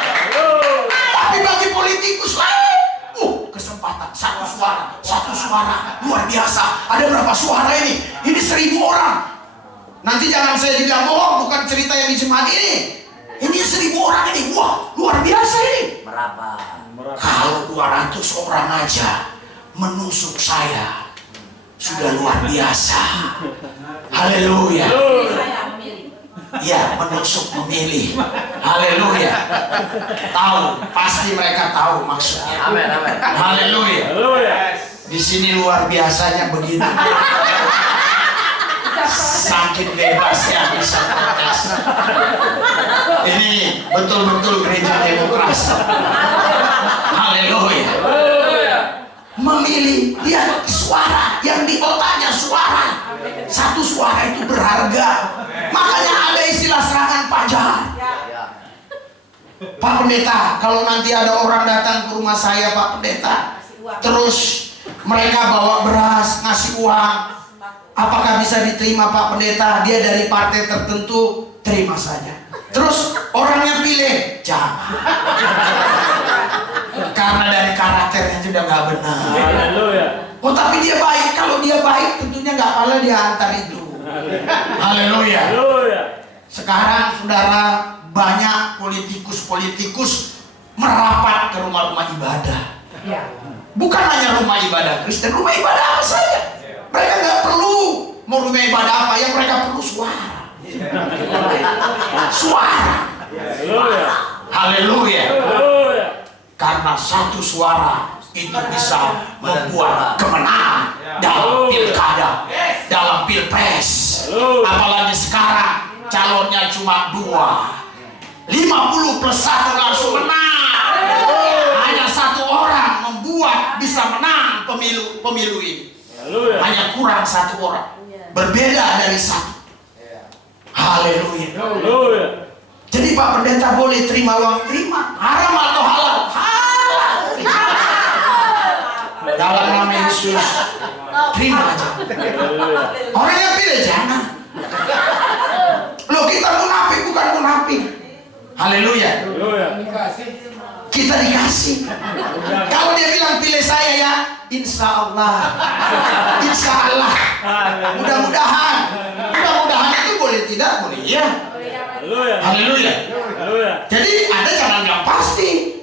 Tapi bagi politikus lain, kesempatan, satu suara luar biasa. Ada berapa suara ini? Ini 1000 orang. Nanti jangan saya bilang bohong, bukan cerita yang di jemaat ini. Ini 1000 orang ini, wah luar biasa ini. Kalau 200 orang aja menusuk saya, sudah luar biasa. Haleluya. Ya, menusuk memilih. Haleluya. Tahu, pasti mereka tahu maksudnya. Amin. Haleluya. Di sini luar biasanya begitu. Saking bebasnya bisa protes. Ini betul-betul gereja demokrasi. Haleluya. Memilih, dia suara yang di otaknya suara. Satu suara itu berharga. Makanya ada istilah serangan pajar. Pak Pendeta, kalau nanti ada orang datang ke rumah saya, Pak Pendeta, terus mereka bawa beras, ngasih uang, apakah bisa diterima Pak Pendeta? Dia dari partai tertentu, terima saja. Terus orangnya pilih, jangan. Karena dari karakternya sudah nggak benar. Oh, tapi dia baik. Kalau dia baik, tentunya nggak kalah dia antar itu. Haleluya. Sekarang saudara, banyak politikus merapat ke rumah-rumah ibadah. Bukan hanya rumah ibadah Kristen, rumah ibadah apa saja. Mereka nggak perlu mau rumah ibadah apa, yang mereka perlu suara. Haleluya. Karena satu suara itu bisa membuat kemenangan dalam pilkada, dalam pilpres. Apalagi sekarang calonnya cuma 2, 50 plus 1 langsung menang. Hanya satu orang membuat bisa menang pemilu ini. Hanya kurang satu orang, berbeda dari satu. Haleluya. Jadi Pak Pendeta boleh terima uang, terima. Haram atau halal? Halal. Dalam nama Yesus, terima aja. Orang yang pilih jangan. Loh, kita munafik bukan munafik. Haleluya. Kita dikasih. Kalau dia bilang pilih saya ya, insya Allah. Mudah-mudahan itu boleh tidak boleh ya. Haleluya. Jadi Anda jangan bilang pasti.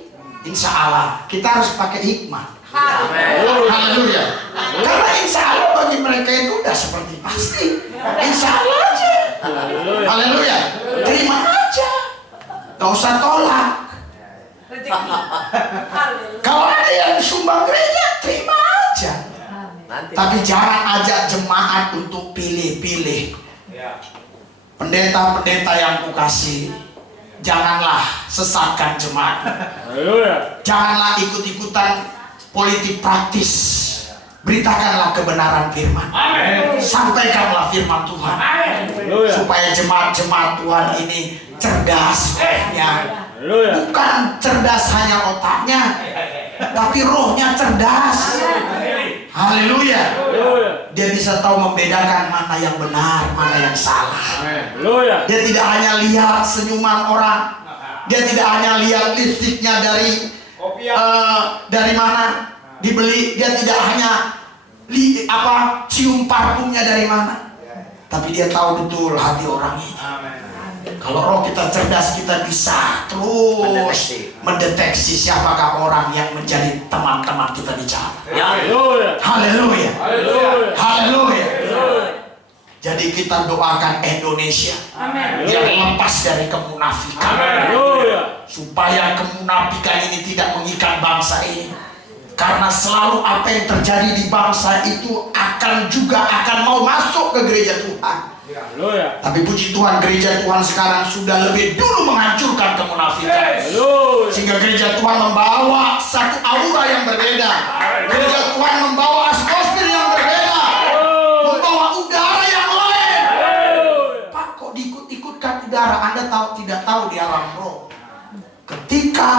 Insya Allah kita harus pakai hikmah. Haleluya. Karena insya Allah bagi mereka itu udah seperti pasti. Insya Allah aja. Haleluya. Terima aja. Gak usah tolak. Kalau ada yang sumbang gereja, terima aja. Nanti. Tapi jangan ajak jemaat untuk pilih-pilih. Pendeta-pendeta yang kukasih, janganlah sesatkan jemaat. Haleluya. Janganlah ikut-ikutan politik praktis. Beritakanlah kebenaran firman. Sampaikanlah firman Tuhan. Haleluya. Supaya jemaat-jemaat Tuhan ini cerdas rohnya. Haleluya. Bukan cerdas hanya otaknya, tapi rohnya cerdas. Haleluya. Haleluya. Dia bisa tahu membedakan mana yang benar, mana yang salah. Haleluya. Dia tidak hanya lihat senyuman orang. Dia tidak hanya lihat lipstiknya dari mana dibeli. Dia tidak hanya cium parfumnya dari mana. Tapi dia tahu betul hati orang ini. Kalau roh kita cerdas, kita bisa terus mendeteksi siapakah orang yang menjadi teman-teman kita bicara. Haleluya. Haleluya. Haleluya. Haleluya. Jadi kita doakan Indonesia biar lepas dari kemunafikan. Haleluya. Supaya kemunafikan ini tidak mengikat bangsa ini. Karena selalu apa yang terjadi di bangsa itu akan mau masuk ke gereja Tuhan. Haleluya. Tapi puji Tuhan, gereja Tuhan sekarang sudah lebih dulu menghancurkan kemunafikan. Haleluya. Sehingga gereja Tuhan membawa satu aura yang berbeda. Gereja Tuhan membawa atmosfer yang berbeda. Membawa udara yang lain. Pak, kok diikut-ikutkan udara? Anda tidak tahu di alam roh. Ketika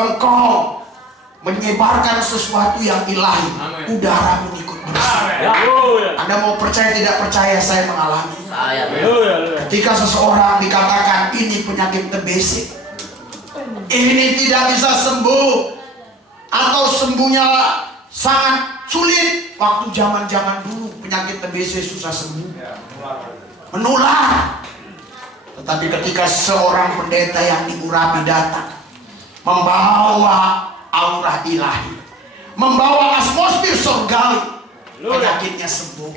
engkau menyebarkan sesuatu yang ilahi, udara pun ikut bersih. Haleluya. Anda mau percaya tidak percaya, saya mengalami. Haleluya. Ketika seseorang dikatakan ini penyakit TBC, ini tidak bisa sembuh, atau sembuhnya sangat sulit. Waktu zaman-zaman dulu penyakit TBC susah sembuh, menular. Tetapi ketika seorang pendeta yang diurapi datang, membawa aura ilahi, membawa atmosfer surgawi, penyakitnya sembuh.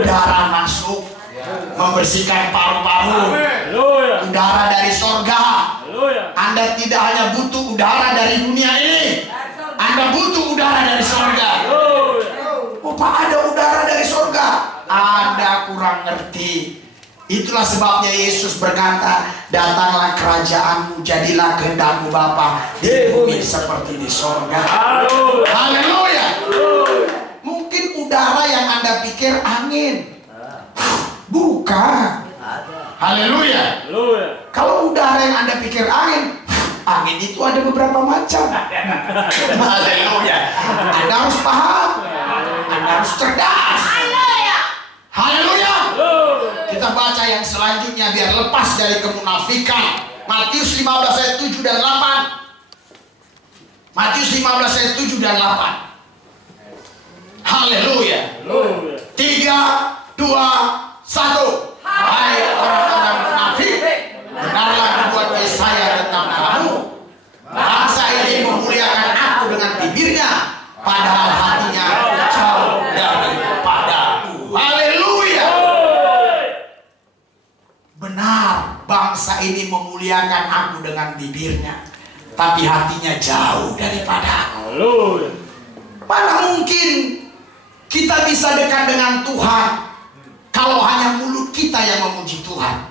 Udara masuk, membersihkan paru-paru. Udara dari surga. Anda tidak hanya butuh udara dari dunia ini, Anda butuh udara dari surga. Oh Pak, ada udara dari surga. Anda kurang ngerti. Itulah sebabnya Yesus berkata, datanglah kerajaanmu, jadilah kehendakmu Bapa di bumi seperti di surga. Haleluya. Mungkin udara yang Anda pikir angin, bukan. Haleluya. Kalau udara yang Anda pikir angin, angin itu ada beberapa macam. Haleluya. Anda harus paham, Anda harus cerdas. Haleluya. Kita baca yang selanjutnya biar lepas dari kemunafikan. Matius 15 ayat 7 dan 8. Matius 15 ayat 7 dan 8. Haleluya. 3, 2, 1. Hai orang-orang munafik, dengarlah nubuat Yesaya tentang kamu. Bangsa ini memuliakan aku dengan bibirnya, padahal hatinya jauh daripadaku. Haleluya. Benar, bangsa ini memuliakan aku dengan bibirnya, tapi hatinya jauh daripada aku. Mana mungkin kita bisa dekat dengan Tuhan kalau hanya mulut kita yang memuji Tuhan?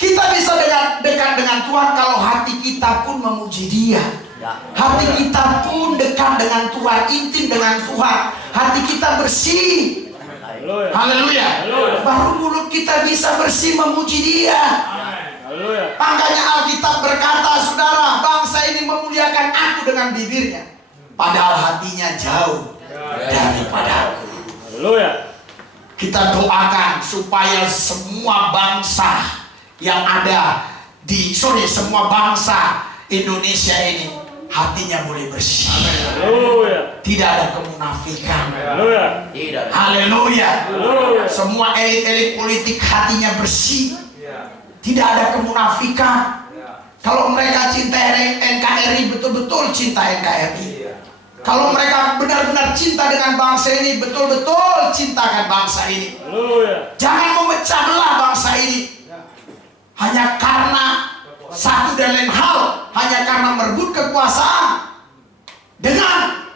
Kita bisa dekat dengan Tuhan kalau hati kita pun memuji Dia. Hati kita pun dekat dengan Tuhan, intim dengan Tuhan. Hati kita bersih. Haleluya. Baru mulut kita bisa bersih memuji Dia. Makanya Alkitab berkata, saudara, bangsa ini memuliakan aku dengan bibirnya, padahal hatinya jauh daripada aku. Kita doakan supaya semua bangsa yang ada semua bangsa Indonesia ini hatinya boleh bersih. Tidak ada kemunafikan. Haleluya. Semua elit-elit politik hatinya bersih. Tidak ada kemunafikan. Kalau mereka cinta NKRI, betul-betul cinta NKRI. Kalau mereka benar-benar cinta dengan bangsa ini, betul-betul cintakan bangsa ini. Jangan memecah belah bangsa ini hanya karena satu dan lain hal, hanya karena merebut kekuasaan dengan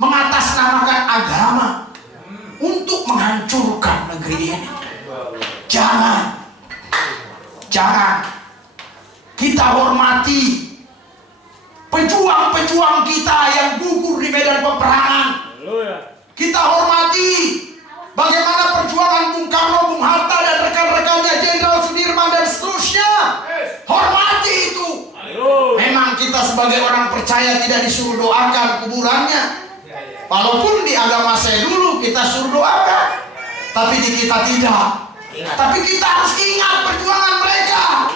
mengatasnamakan agama untuk menghancurkan negeri ini. Jangan kita hormati pejuang-pejuang kita yang gugur di medan peperangan. Kita hormati bagaimana perjuangan Bung Karno, Bung Hatta dan rekan-rekannya, Jenderal Sudirman dan seterusnya. Hormati itu. Memang kita sebagai orang percaya tidak disuruh doakan kuburannya. Walaupun di agama saya dulu kita suruh doakan, tapi di kita tidak. Tapi kita harus ingat perjuangan mereka.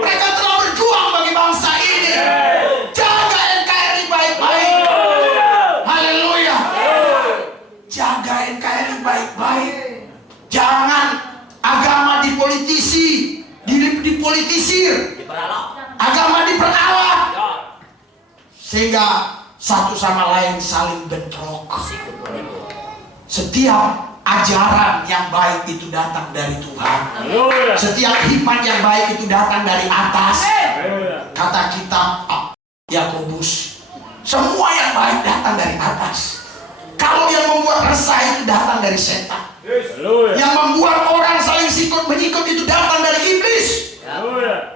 Mereka telah berjuang bagi bangsa ini. Jaga NKRI baik-baik. Haleluya. Jaga NKRI baik-baik. Jangan agama dipolitisir. Agama diperalat. Sehingga satu sama lain saling bentrok. Setiap ajaran yang baik itu datang dari Tuhan. Setiap hikmat yang baik itu datang dari atas. Kata kitab Yakobus, semua yang baik datang dari atas. Kalau yang membuat resah itu datang dari setan. Yang membuat orang saling sikut menyikut itu datang dari iblis.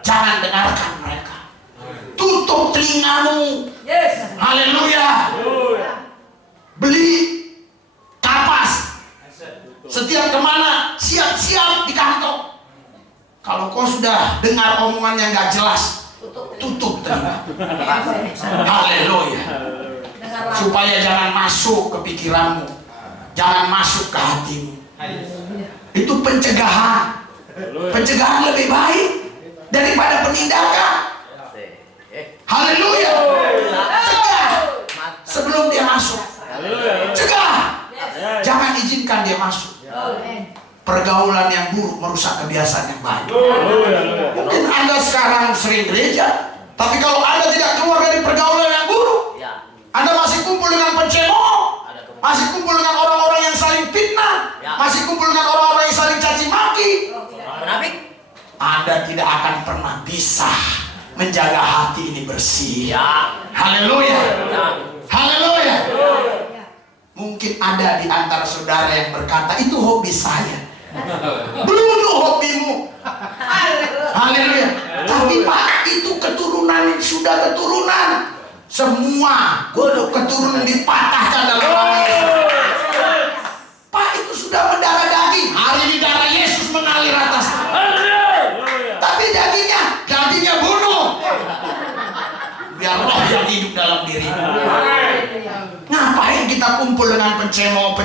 Jangan dengarkan mereka. Tutup telingamu. Haleluya. Beli kapas. Setiap kemana, siap-siap di kantong. Kalau kau sudah dengar omongan yang gak jelas, tutup telinga. Haleluya. Supaya jangan masuk ke pikiranmu, jangan masuk ke hatimu. Itu pencegahan. Pencegahan lebih baik daripada penindakan. Haleluya. Cegah sebelum dia masuk. Cegah. Jangan izinkan dia masuk. Pergaulan yang buruk merusak kebiasaan yang baik. Mungkin Anda sekarang sering gereja, tapi kalau Anda tidak keluar dari pergaulan yang buruk, Anda masih kumpul dengan pencemooh, masih kumpul dengan orang-orang yang saling fitnah, masih kumpul dengan orang-orang yang saling caci maki, Anda tidak akan pernah bisa menjaga hati ini bersih. Haleluya. Haleluya. Mungkin ada di antara saudara yang berkata, itu hobi saya. Bunuh hobimu. Haleluya. Tapi Pak, itu keturunan, sudah keturunan. Semua keturunan dipatahkan dalam nama Yesus. Pak, itu sudah mendarah daging. Hari ini darah Yesus mengalir atas. Tapi dagingnya bunuh. Biar roh yang hidup dalam dirimu. Ngapain kita kumpul dengan pencemooh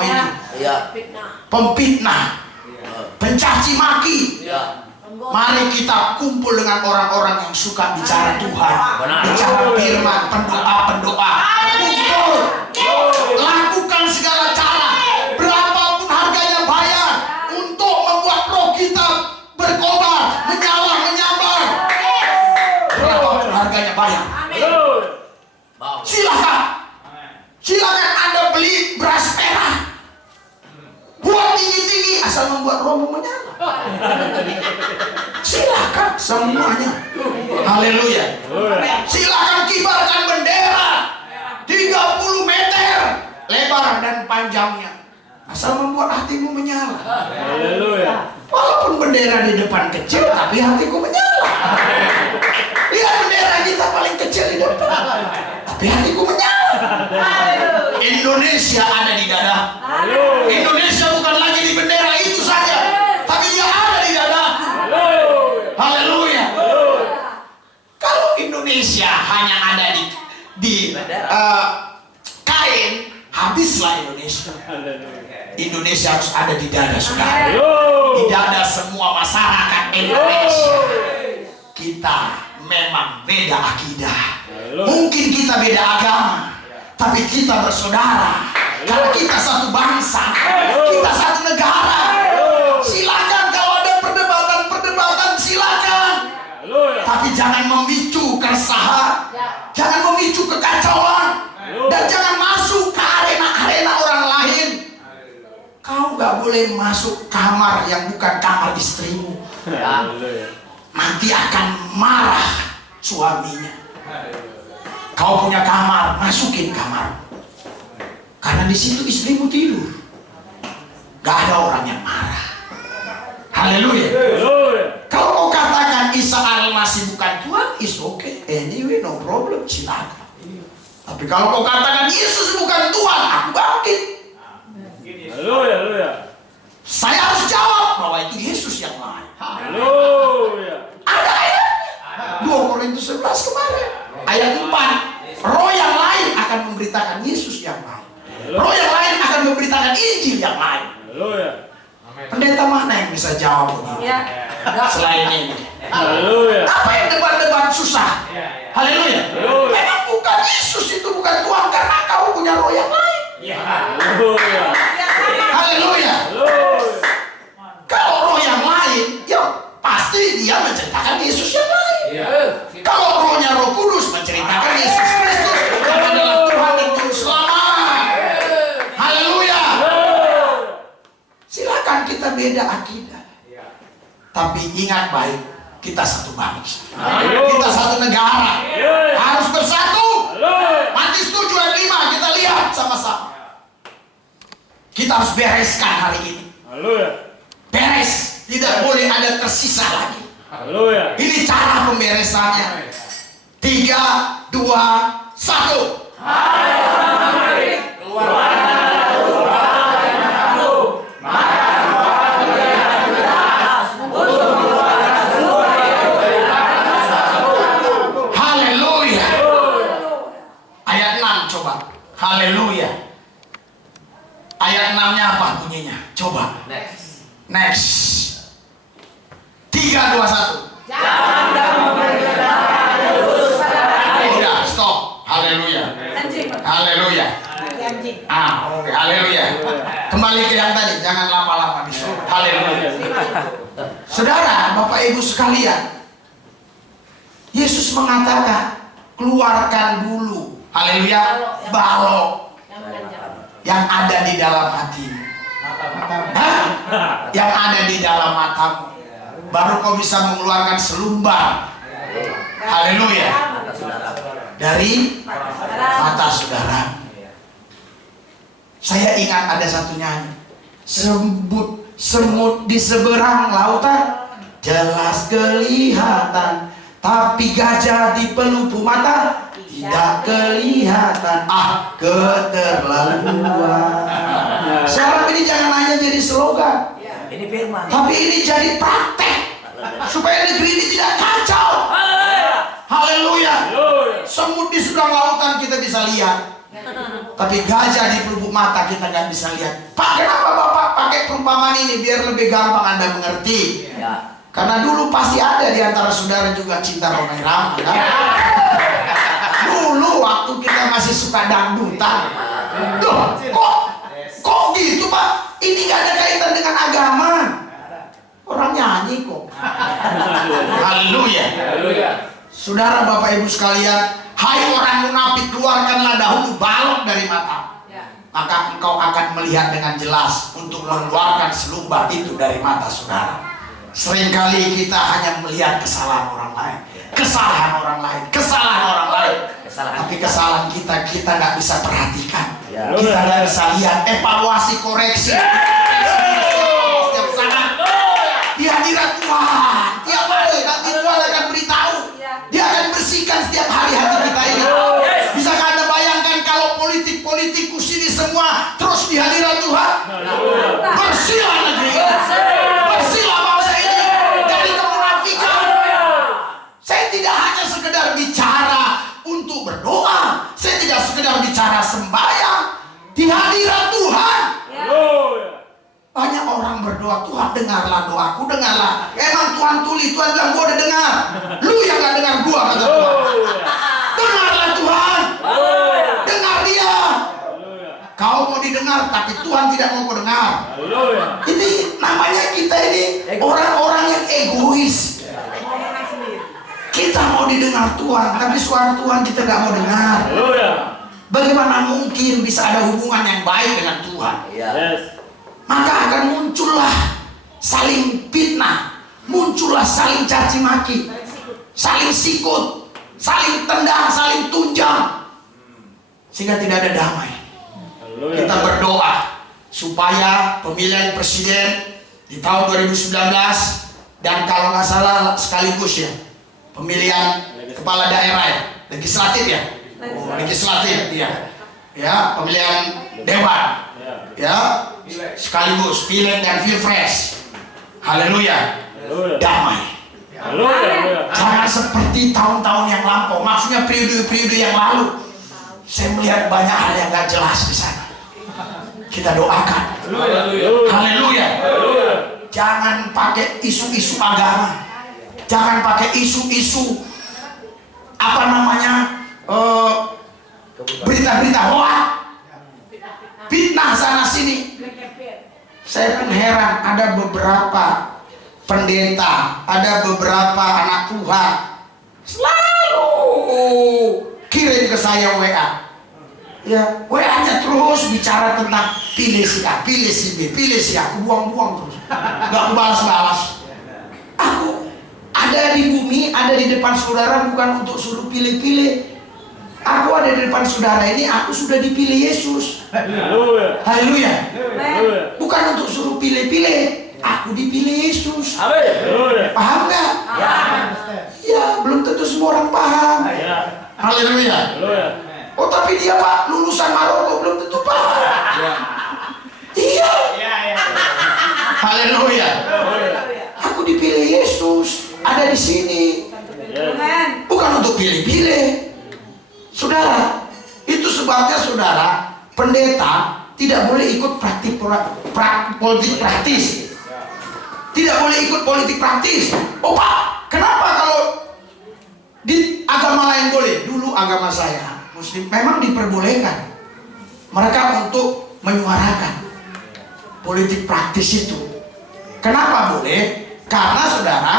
itu? Pemfitnah, pencaci maki. Mari kita kumpul dengan orang-orang yang suka bicara Tuhan, bicara firman, pendoa. Kumpul, lakukan segala cara, berapapun harganya bayar untuk membuat roh kita berkobar, menyambar. Berapapun harganya bayar. Silakan Anda beli beras merah, buat tinggi-tinggi asal membuat rohmu menyala. Silakan semuanya. Haleluya. Silakan kibarkan bendera 30 meter lebar dan panjangnya, asal membuat hatimu menyala. Haleluya. Walaupun bendera di depan kecil, tapi hatiku menyala. Lihat bendera kita paling kecil di depan, tapi hatiku menyala. Indonesia ada di dada. Indonesia bukan lagi di bendera itu saja, tapi dia ada di dada. Haleluya. Kalau Indonesia hanya ada di kain, habislah Indonesia. Indonesia harus ada di dada, saudara. Di dada semua masyarakat Indonesia. Kita memang beda akidah, mungkin kita beda agama, tapi kita bersaudara. Karena kita satu bangsa, kita satu negara. Silakan kalau ada perdebatan, silakan. Tapi jangan memicu keresahan, jangan memicu kekacauan, dan jangan masuk ke arena-arena orang lain. Kau gak boleh masuk kamar yang bukan kamar istrimu. Nanti akan marah suaminya. Kau punya kamar, masukin kamar. Karena di situ istrimu tidur. Gak ada orang yang marah. Haleluya. Kalau kau katakan Isa Al-Masih bukan Tuhan, is okay. Anyway, no problem, silakan. Tapi kalau kau katakan Yesus bukan Tuhan, aku bangkit. Haleluya. Saya harus jawab bahwa itu Yesus yang lain. Haleluya. Ada ayatnya. 2 Korintus 11 kemarin. Ayat 4. Roh yang lain akan memberitakan Yesus yang lain. Roh yang lain akan memberitakan Injil yang lain. Haleluya. Pendeta mana yang bisa jawab ini? Selain ini. Haleluya. Apa yang debat-debat susah? Haleluya. Memang bukan Yesus itu bukan Tuhan karena kau punya roh yang lain. Haleluya. Haleluya. Kalau roh yang lain, ya pasti dia menceritakan Yesus yang lain. Kalau rohnya Roh Kudus menceritakan Yesus Kristus yang adalah Tuhan dan Juru Selamat. Haleluya. Silakan kita beda akidah. Tapi ingat baik, kita satu bangsa. Kita satu negara. Harus bersatu. Matius 7 ayat 5 kita lihat sama-sama. Kita harus bereskan hari ini. Haleluya. Beres, tidak boleh ada tersisa lagi. Haleluya. Ini cara pemberesannya. 3, 2, 1. Haleluya. Ayat 6 coba. Haleluya. Ayat 6-nya apa bunyinya? Coba. Next. 3, 2, 1. Udah, stop. Haleluya. Haleluya. Oke, haleluya. Kembali ke yang tadi, jangan lama-lama di sini. Haleluya. Saudara, Bapak Ibu sekalian, Yesus mengatakan, keluarkan dulu, haleluya, balok yang ada di dalam hatimu. Yang ada di dalam matamu, baru kau bisa mengeluarkan selumbar, haleluya, dari mata saudara. Saya ingat ada satu nyanyi, semut di seberang lautan jelas kelihatan, tapi gajah di pelupu mata tidak kelihatan. Keterlaluan. Sekarang ini jangan hanya jadi slogan, Ini firman. tapi ini jadi praktek supaya negeri ini tidak kacau. Haleluya. Semut di seberang lautan kita bisa lihat, tapi gajah di pelupuk mata kita nggak bisa lihat. Pak, kenapa Bapak pakai perumpamaan ini biar lebih gampang Anda mengerti? Karena dulu pasti ada di antara saudara juga cinta Romai Rama, kan? Dulu waktu kita masih suka dangdutan. Loh, kok gitu Pak? Ini gak ada kaitan dengan agama. Orang nyanyi kok. Haleluya. Saudara Bapak Ibu sekalian, hai orang munafik, keluarkanlah dahulu balok dari mata. Maka engkau akan melihat dengan jelas untuk mengeluarkan selumbar itu dari mata saudara. Seringkali kita hanya melihat kesalahan orang lain, kesalahan orang lain, kesalahan orang lain. Tapi kesalahan kita nggak bisa perhatikan, kita nggak bisa lihat, evaluasi, koreksi setiap saat di hadirat Tuhan. Tiap hari nanti Tuhan akan beritahu, Dia akan bersihkan setiap hari hati kita ini. Bisakah Anda bayangkan kalau politikus ini semua terus di hadirat Tuhan? Bersihlah negeri ini, bersihlah bangsa ini dari kemunafikan. Saya tidak hanya sekedar bicara untuk berdoa, saya tidak sekedar bicara sembahyang. Di hadirat Tuhan banyak orang berdoa, Tuhan dengarlah doaku, dengarlah. Emang Tuhan tuli, Tuhan bilang gua udah dengar, lu yang gak dengar gua, kata Tuhan. Dengarlah Tuhan, dengar Dia. Kau mau didengar tapi Tuhan tidak mau kau dengar. Ini namanya kita ini orang-orang yang egois. Kita mau didengar Tuhan, tapi suara Tuhan kita nggak mau dengar. Haleluya. Bagaimana mungkin bisa ada hubungan yang baik dengan Tuhan? Iya. Yes. Maka akan muncullah saling fitnah, muncullah saling caci maki, saling sikut, saling tendang, saling tunjang, sehingga tidak ada damai. Haleluya. Kita berdoa supaya pemilihan presiden di tahun 2019 dan kalau nggak salah sekaligus ya pemilihan kepala daerah ya, legislatif ya, legislatif ya, pemilihan dewan ya, sekaligus pileg dan pilpres. Haleluya. Haleluya. Damai. Haleluya. Jangan seperti tahun-tahun yang lampau, maksudnya periode-periode yang lalu. Saya melihat banyak hal yang gak jelas di sana. Kita doakan. Haleluya. Haleluya. Haleluya. Jangan pakai isu-isu agama. Jangan pakai isu-isu apa namanya berita-berita hoax, fitnah sana sini. Saya pun heran, ada beberapa pendeta, ada beberapa anak Tuhan selalu kirim ke saya WA. Ya, WA-nya terus bicara tentang pilih si A, pilih si B, pilih si A. Aku buang-buang terus, gak aku balas-balas. Aku ada di bumi, ada di depan saudara bukan untuk suruh pilih-pilih. Aku ada di depan saudara ini, aku sudah dipilih Yesus. Haleluya. Haleluya. Haleluya. Bukan untuk suruh pilih-pilih, aku dipilih Yesus. Haleluya. Paham nggak? Ya, belum tentu semua orang paham. Ya. Haleluya. Haleluya. Oh, tapi dia Pak lulusan Maroko belum tentu paham. Iya. Haleluya. Aku dipilih Yesus, ada di sini. Yes. Bukan untuk pilih-pilih. Saudara, itu sebabnya saudara, pendeta tidak boleh ikut politik praktis. Tidak boleh ikut politik praktis. Oh Pak, kenapa kalau di agama lain boleh? Dulu agama saya Muslim memang diperbolehkan mereka untuk menyuarakan politik praktis itu. Kenapa boleh? Karena saudara,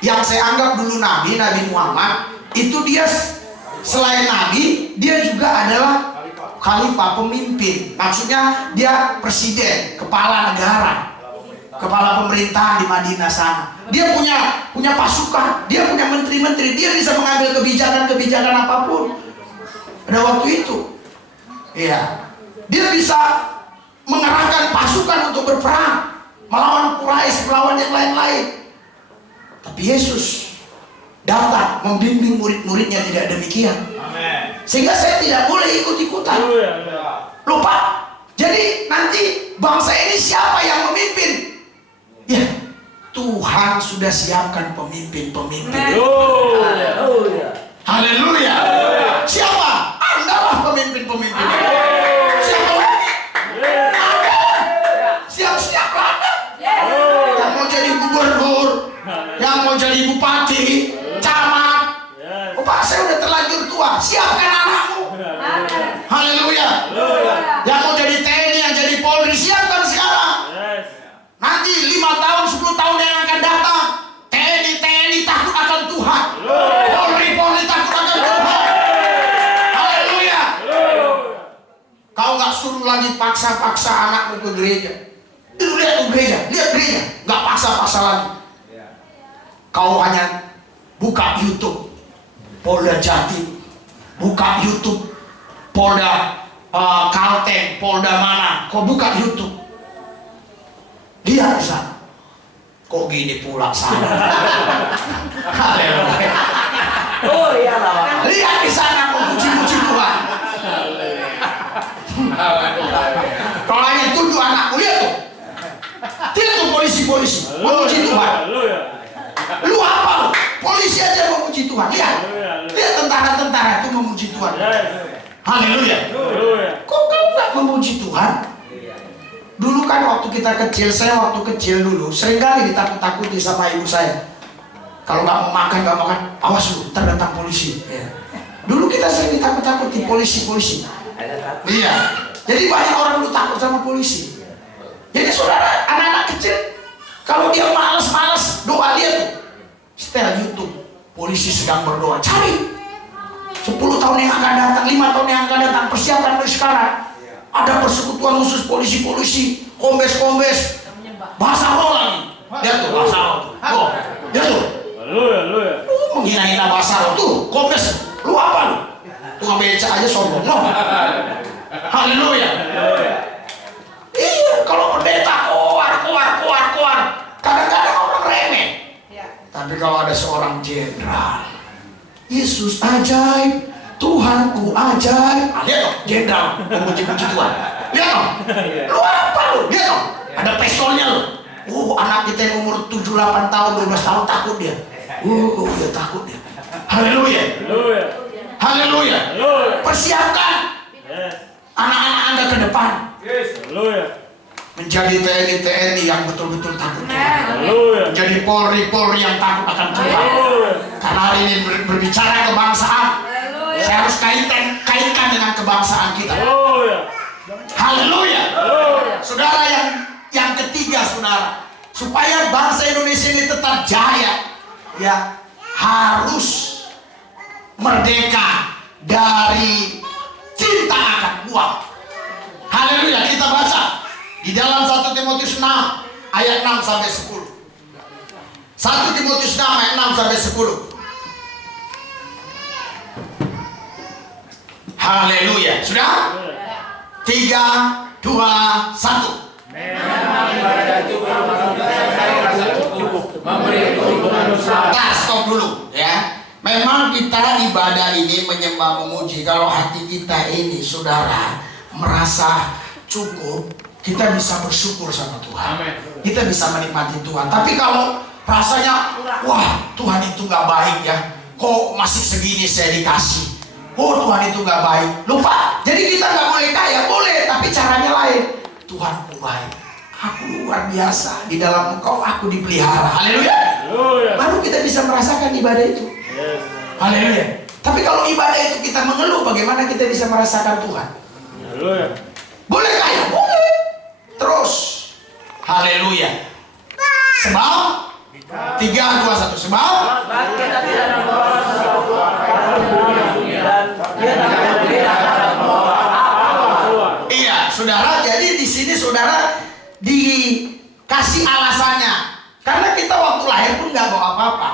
yang saya anggap dulu Nabi Muhammad itu dia selain Nabi, dia juga adalah khalifah, pemimpin. Maksudnya dia presiden, kepala negara, kepala pemerintahan di Madinah sana. Dia punya pasukan, dia punya menteri-menteri, dia bisa mengambil kebijakan-kebijakan apapun. Pada waktu itu, iya, dia bisa mengerahkan pasukan untuk berperang, melawan Quraisy, melawan yang lain-lain. Tapi Yesus datang membimbing murid-muridnya tidak demikian. Sehingga saya tidak boleh ikut-ikutan. Lupa. Jadi nanti bangsa ini siapa yang memimpin? Ya, Tuhan sudah siapkan pemimpin-pemimpin. Haleluya. Siapa? Andalah pemimpin-pemimpin. Siapa lagi? Ada. Siap-siap ada. Yang mau jadi gubernur, yang mau jadi bupati, camat. Oh Pak, saya udah terlanjur tua. Siapkan anakmu. Haleluya. Yang mau jadi TNI, yang jadi Polri, siapkan sekarang. Nanti 5 tahun, 10 tahun yang akan datang, TNI takut akan Tuhan. Polri takut akan Tuhan. Haleluya. Kau nggak suruh lagi paksa-paksa anakmu ke gereja. Lihat gereja, nggak paksa-paksa lagi. Kau hanya buka YouTube Polda Jatim, buka YouTube Polda Kalteng, Polda mana, kau buka YouTube, lihat di sana. Kok gini pula sana? Haleluya. Oh iya lah. Lihat di sana memuji-muji Tuhan. Kalau hanya tuduh anakku, lihat tuh. Lihat tuh polisi-polisi memuji Tuhan. Lu apa lu? Polisi aja memuji Tuhan. Lihat. Lihat tentara-tentara itu memuji Tuhan. Haleluya. Kok kamu nggak memuji Tuhan? Dulu kan waktu kita kecil, saya waktu kecil dulu seringkali ditakut-takuti sama ibu saya. Kalau nggak mau makan, awas lu, ntar datang polisi. Ya. Dulu kita sering ditakut-takuti polisi. Iya. Jadi banyak orang lu takut sama polisi. Jadi saudara, anak-anak kecil, kalau dia malas doa dia tuh setel YouTube polisi sedang berdoa. Cari 10 tahun yang akan datang, 5 tahun yang akan datang, persiapan dari sekarang. Ada persekutuan khusus polisi-polisi, kombes-kombes, bahasa roh lagi. Lihat tuh bahasa roh tuh. Oh, lihat tuh. Haleluya, haleluya. Menghina-hina bahasa roh tuh, kombes. Lu apa lu? Tukang beca aja sombong. No. Haleluya. Iya, kalau pendeta keluar. Kadang-kadang orang remeh. Tapi kalau ada seorang jenderal, Yesus ajaib, Tuhanku ajaib. Lihat dong, jenderal memuji-puji Tuhan. Lihat dong, lu apa lu? Lihat dong, ada pistolnya lu. Anak kita yang umur 7-8 tahun, 12 tahun takut dia. Dia takut dia. Haleluya. Haleluya. Persiapkan anak-anak Anda ke depan. Haleluya. Menjadi TNI yang betul-betul takut Tuhan. Haleluya. Menjadi Polri yang takut akan Tuhan. Karena hari ini berbicara kebangsaan, saya harus kaitkan dengan kebangsaan kita. Haleluya. Saudara, yang ketiga, saudara, supaya bangsa Indonesia ini tetap jaya, ya harus merdeka dari cinta akan uang. Haleluya. Kita baca di dalam 1 Timotius 6 ayat 6 sampai 10. 1 Timotius 6 ayat 6 sampai 10. Haleluya. Sudah? 3, 2, 1. Nah, stop dulu ya. Memang kita ibadah ini menyembah memuji. Kalau hati kita ini, saudara, merasa cukup, kita bisa bersyukur sama Tuhan. Kita bisa menikmati Tuhan. Tapi kalau rasanya, wah, Tuhan itu gak baik ya, kok masih segini saya dikasih, oh Tuhan itu gak baik, lupa. Jadi kita gak boleh kaya, boleh, tapi caranya lain. Tuhanku baik, aku luar biasa, di dalam Engkau aku dipelihara. Haleluya. Baru kita bisa merasakan ibadah itu. Haleluya. Tapi kalau ibadah itu kita mengeluh, bagaimana kita bisa merasakan Tuhan? Haleluya. Boleh kaya? Boleh. Terus. Haleluya. Sebab 3, 2, 1. Sebab iya, saudara. Jadi di sini saudara dikasih alasannya. Karena kita waktu lahir pun nggak bawa apa-apa.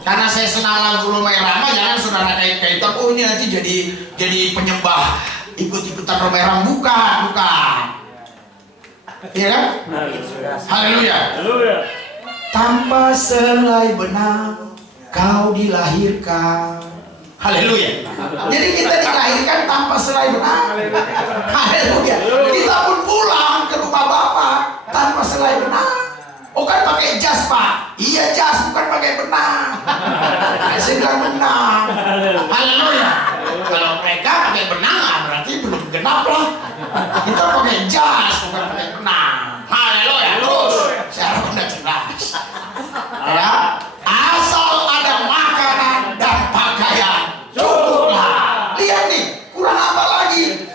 Karena saya senang lagu Roma Irama, jangan saudara kait-kaitan, oh ini nanti jadi penyembah ikut-ikutan Roma Irama. Bukan. Iya kan? Haleluya. Tanpa selai benang kau dilahirkan. Haleluya. Jadi kita dilahirkan tanpa selai benang. Haleluya. Kita pun pulang ke rumah Bapak tanpa selai benang. Oh kan pakai jas, Pak? Iya jas, bukan pakai benang. Saya bilang benang. Haleluya. Kalau mereka pakai benang, berarti belum genap lah. Kita pakai jas, bukan pakai benang. Haleluya. Terus saya harap Anda jelas. Ya, asal ada makanan dan pakaian, cukuplah. Lihat nih, kurang apa lagi?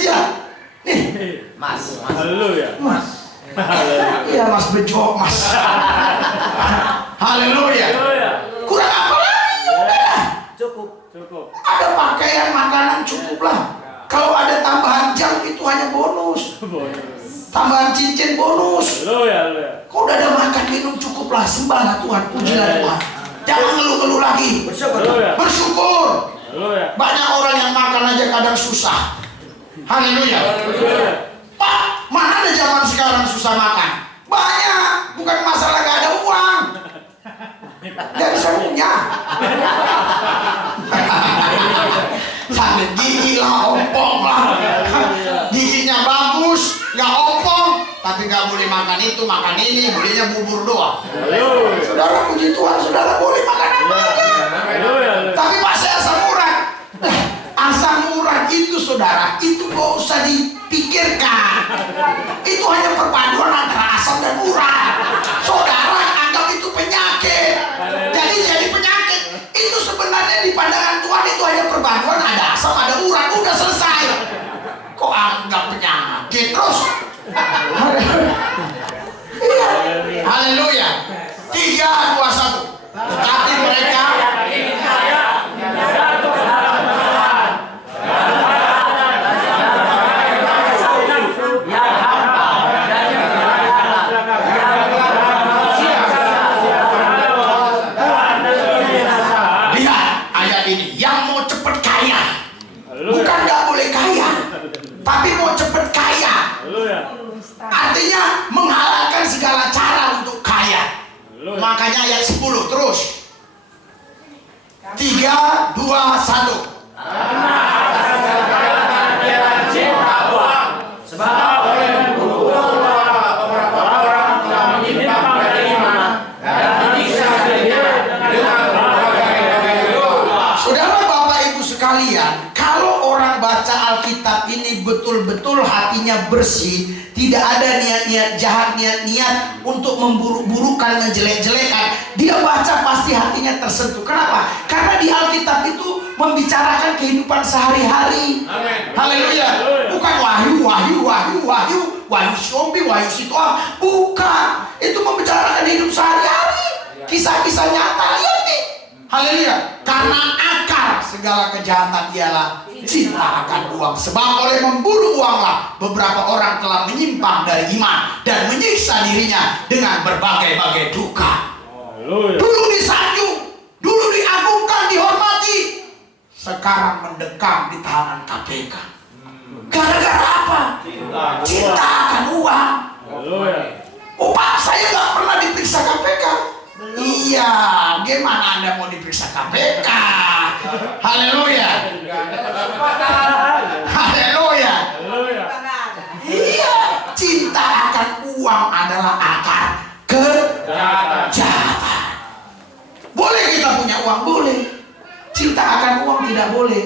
Lihat, nih, Mas. Haleluya. Mas. Iya Mas, bejo Mas. Haleluya. Kurang apa lagi? Udah. Cukup. Ada pakaian, makanan, cukuplah. Kalau ada tambahan jam itu hanya bonus. Tambahan cincin bonus. Haleluya. Kau udah ada makan minum, cukuplah. Sembahlah Tuhan, pujilah Tuhan. Jangan ngeluh-ngeluh lagi. Bersyukur. Banyak orang yang makan aja kadang susah. Haleluya. Pak, mana ada zaman sekarang susah makan? Banyak, bukan masalah gak ada uang. Gak bisa punya. Sakit gigi lah, ompong lah. Giginya bagus, gak ompong, tapi gak boleh makan itu, makan ini, bolehnya bubur doang. Saudara puji Tuhan, saudara boleh makan apa aja. Tapi pasti asam urat. Asam urat itu saudara, itu gak usah dipikirkan. Itu hanya perpaduan antara asam dan urat. Saudara anggap itu penyakit. Jadi penyakit itu sebenarnya di pandangan Tuhan itu hanya perpaduan, ada asam, ada urat, udah selesai. Kok anggap penyakit terus? Haleluya. 3, 2, 1. Tetapi tengahnya ayat 10 terus. 3, 2, 1. Sebab oleh memburu beberapa orang telah menyimpang dari iman dan menyiksa dirinya dengan berbagai dosa. Saudara, Bapak Ibu sekalian, kalau orang baca Alkitab ini betul-betul hatinya bersih, tidak ada niat-niat jahat, niat-niat untuk memburuk-burukan, menjelek-jelekan, dia baca pasti hatinya tersentuh. Kenapa? Karena di Alkitab itu membicarakan kehidupan sehari-hari. Haleluya. Bukan wahyu Syombi, wahyu Sitoam. Bukan. Itu membicarakan hidup sehari-hari. Kisah-kisah nyata. Lihat nih. Haleluya. Karena akar segala kejahatan ialah cinta akan uang. Sebab oleh memburu uanglah beberapa orang telah menyimpang dari iman dan menyiksa dirinya dengan berbagai-bagai duka. Dulu disanjung, dulu diagungkan, dihormati, sekarang mendekam di tahanan KPK. Gara-gara apa? Cinta akan uang. Oh Pak, saya nggak pernah diperiksa KPK. Iya, gimana Anda mau diperiksa KPK? Haleluya. Haleluya. Iya, cinta akan uang adalah akar kejahatan. Boleh kita punya uang, boleh. Cinta akan uang tidak boleh.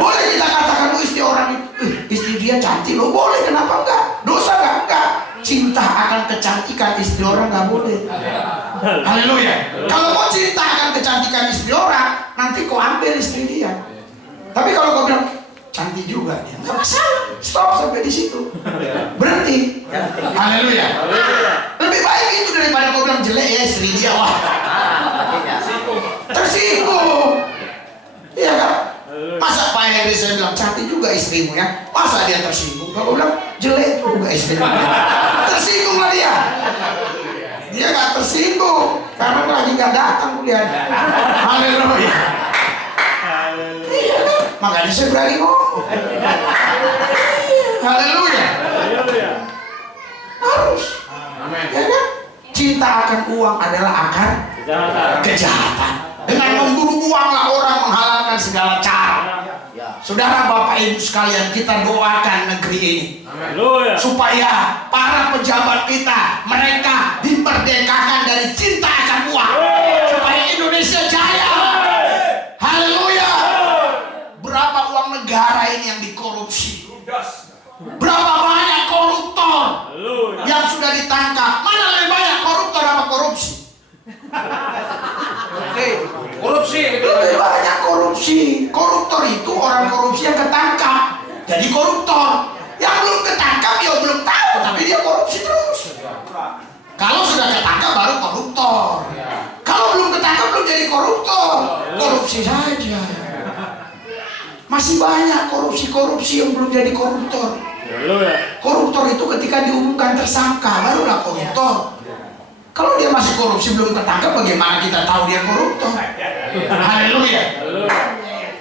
Boleh kita katakan, oh istri orang itu, istri dia cantik loh, boleh, kenapa enggak? Dosa enggak? Enggak. Cinta akan kecantikan istri orang nggak boleh. Haleluya. Kalau kau cinta akan kecantikan istri orang, nanti kau ambil istri dia. Tapi kalau kau bilang cantik juga dia, nggak masalah. Stop sampai di situ. Berhenti. Haleluya. Lebih baik itu daripada kau bilang jelek ya istri dia. Wah, tersinggung. Iya kan? Masa Pak Henry saya bilang cantik juga istrimu ya? Masa dia tersinggung? Kalau bilang jelek juga istrimu, tersinggung lah dia. Dia gak tersinggung karena lagi gak datang kuliah. Haleluya. Iya kan? Makanya saya berani ngomong. Haleluya. Harus. Ya kan? Cinta akan uang adalah akar kejahatan. Dengan memburu uanglah orang menghalalkan segala cara. Saudara, Bapak Ibu sekalian, kita doakan negeri ini supaya para pejabat kita, mereka dimerdekakan dari cinta akan uang, supaya Indonesia jaya. Haleluya. Berapa uang negara ini yang dikorupsi? Berapa banyak koruptor yang sudah ditangkap? Mana lebih banyak koruptor apa korupsi? Korupsi. Lebih banyak korupsi. Koruptor itu orang korupsi yang ketangkap jadi koruptor. Yang belum ketangkap ya belum tahu, tapi dia korupsi terus. Kalau sudah ketangkap baru koruptor. Kalau belum ketangkap belum jadi koruptor, korupsi saja. Masih banyak korupsi yang belum jadi koruptor. Koruptor itu ketika diumumkan tersangka barulah koruptor. Kalau dia masih korupsi belum ketangkap, bagaimana kita tahu dia koruptor? Haleluya.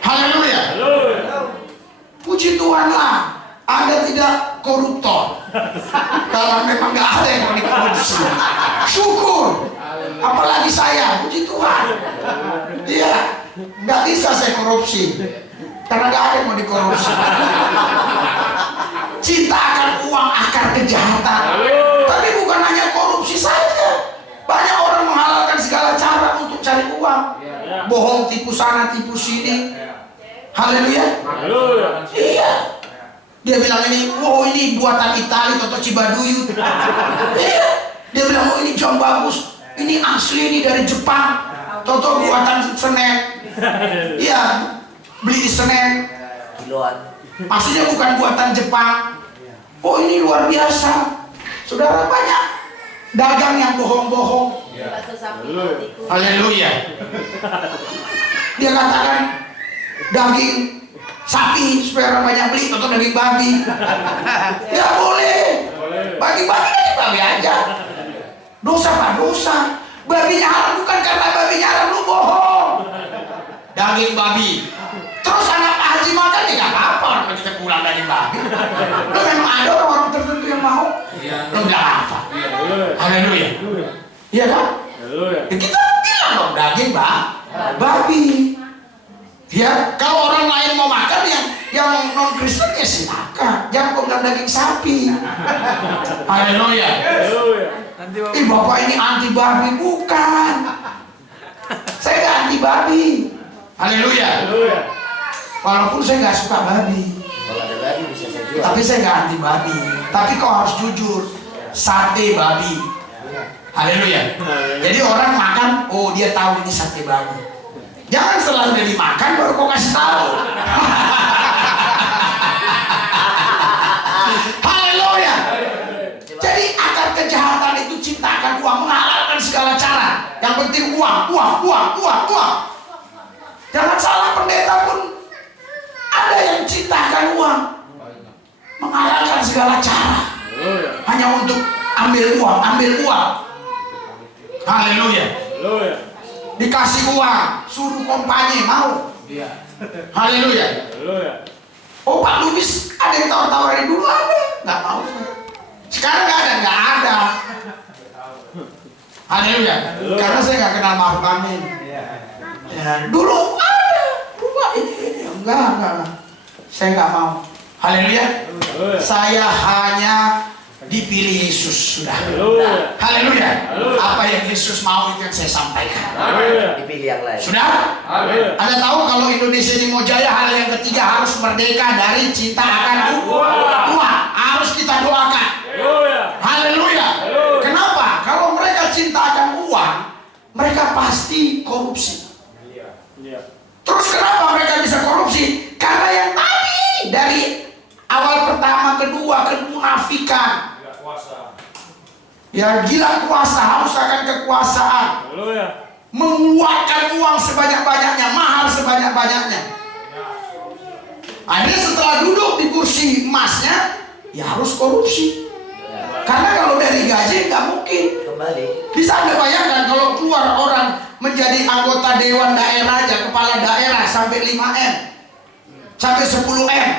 Haleluya. Puji Tuhan lah, Anda tidak koruptor. Kalau memang nggak ada yang mau dikorupsi, syukur. Apalagi saya, puji Tuhan. Iya, nggak bisa saya korupsi karena nggak ada yang mau dikorupsi. Cinta akan uang akar kejahatan. Tapi bukan hanya korupsi saja. Banyak orang menghalalkan segala cara untuk cari uang. Bohong, tipu sana, tipu sini. Haleluya. Iya. Dia bilang ini, oh ini buatan Itali, Toto Cibaduyut. Iya. Dia bilang, oh ini jam bagus. Ini asli, ini dari Jepang. Toto buatan Senen. Iya. Beli di Senen. Maksudnya bukan buatan Jepang. Oh ini luar biasa. Saudara, banyak dagang yang bohong-bohong. Haleluya. Dia katakan daging sapi supaya orang banyak beli, atau daging babi. Ya boleh. Bagi-bagi daging babi aja. Dosa apa? Dosa. Babinya haram bukan karena babinya haram, lu bohong. Daging babi. Terus anak haji makan ya nggak apa-apa, orang kita pulang daging babi. Lo memang ada orang-orang tertentu yang mau? Lo bilang apa? Haleluya. Iya kan? Kita babi. Ya, kalau orang lain mau makan yang non Kristen ya silakan. Jangan kok bilang daging sapi. Haleluya. Haleluya. Ih, bapak ini anti babi, bukan. Saya nggak anti babi. Haleluya. Haleluya. Walaupun saya nggak suka babi, Kalau ada babi bisa saya jual. tapi saya nggak anti babi. Tapi kau harus jujur, sate babi. Haleluya. Jadi orang makan, oh dia tahu ini sate babi. Jangan setelah udah dimakan baru kau kasih tahu. Haleluya. Jadi akar kejahatan itu ciptakan uang, menghalalkan segala cara. Yang penting uang. Jangan salah, pendeta pun ada yang ciptakan uang, menghalalkan segala cara hanya untuk ambil uang. Haleluya. Haleluya. Dikasih uang, suruh kompanye, mau. Haleluya. Haleluya. Oh, Pak Lubis ada yang tawar-tawarin dulu, ada, nggak mau. Sekarang nggak ada. Haleluya. Karena saya nggak kenal Maruf Amin. Ya, dulu ada, berubah ini. Enggak. Saya nggak mau. Haleluya. Haleluya. Saya hanya dipilih Yesus, sudah. Haleluya. Haleluya. Haleluya. Apa yang Yesus mau itu yang saya sampaikan. Haleluya. Dipilih yang lain. Sudah? Haleluya. Anda tahu kalau Indonesia ini mau jaya, hal yang ketiga harus merdeka dari cinta akan uang. Harus kita doakan. Haleluya. Haleluya. Haleluya. Kenapa? Kalau mereka cinta akan uang, mereka pasti korupsi. Iya. Terus kenapa mereka bisa korupsi? Karena yang tadi dari awal pertama, kedua, kemunafikan. Ya, gila kuasa, haus akan kekuasaan. Haleluya. Mengeluarkan uang sebanyak-banyaknya, mahal sebanyak-banyaknya. Akhirnya setelah duduk di kursi emasnya, ya harus korupsi. Karena kalau dari gaji nggak mungkin. Kembali. Bisa Anda bayangkan kalau keluar orang menjadi anggota dewan daerah aja, kepala daerah sampai 5M, sampai 10M.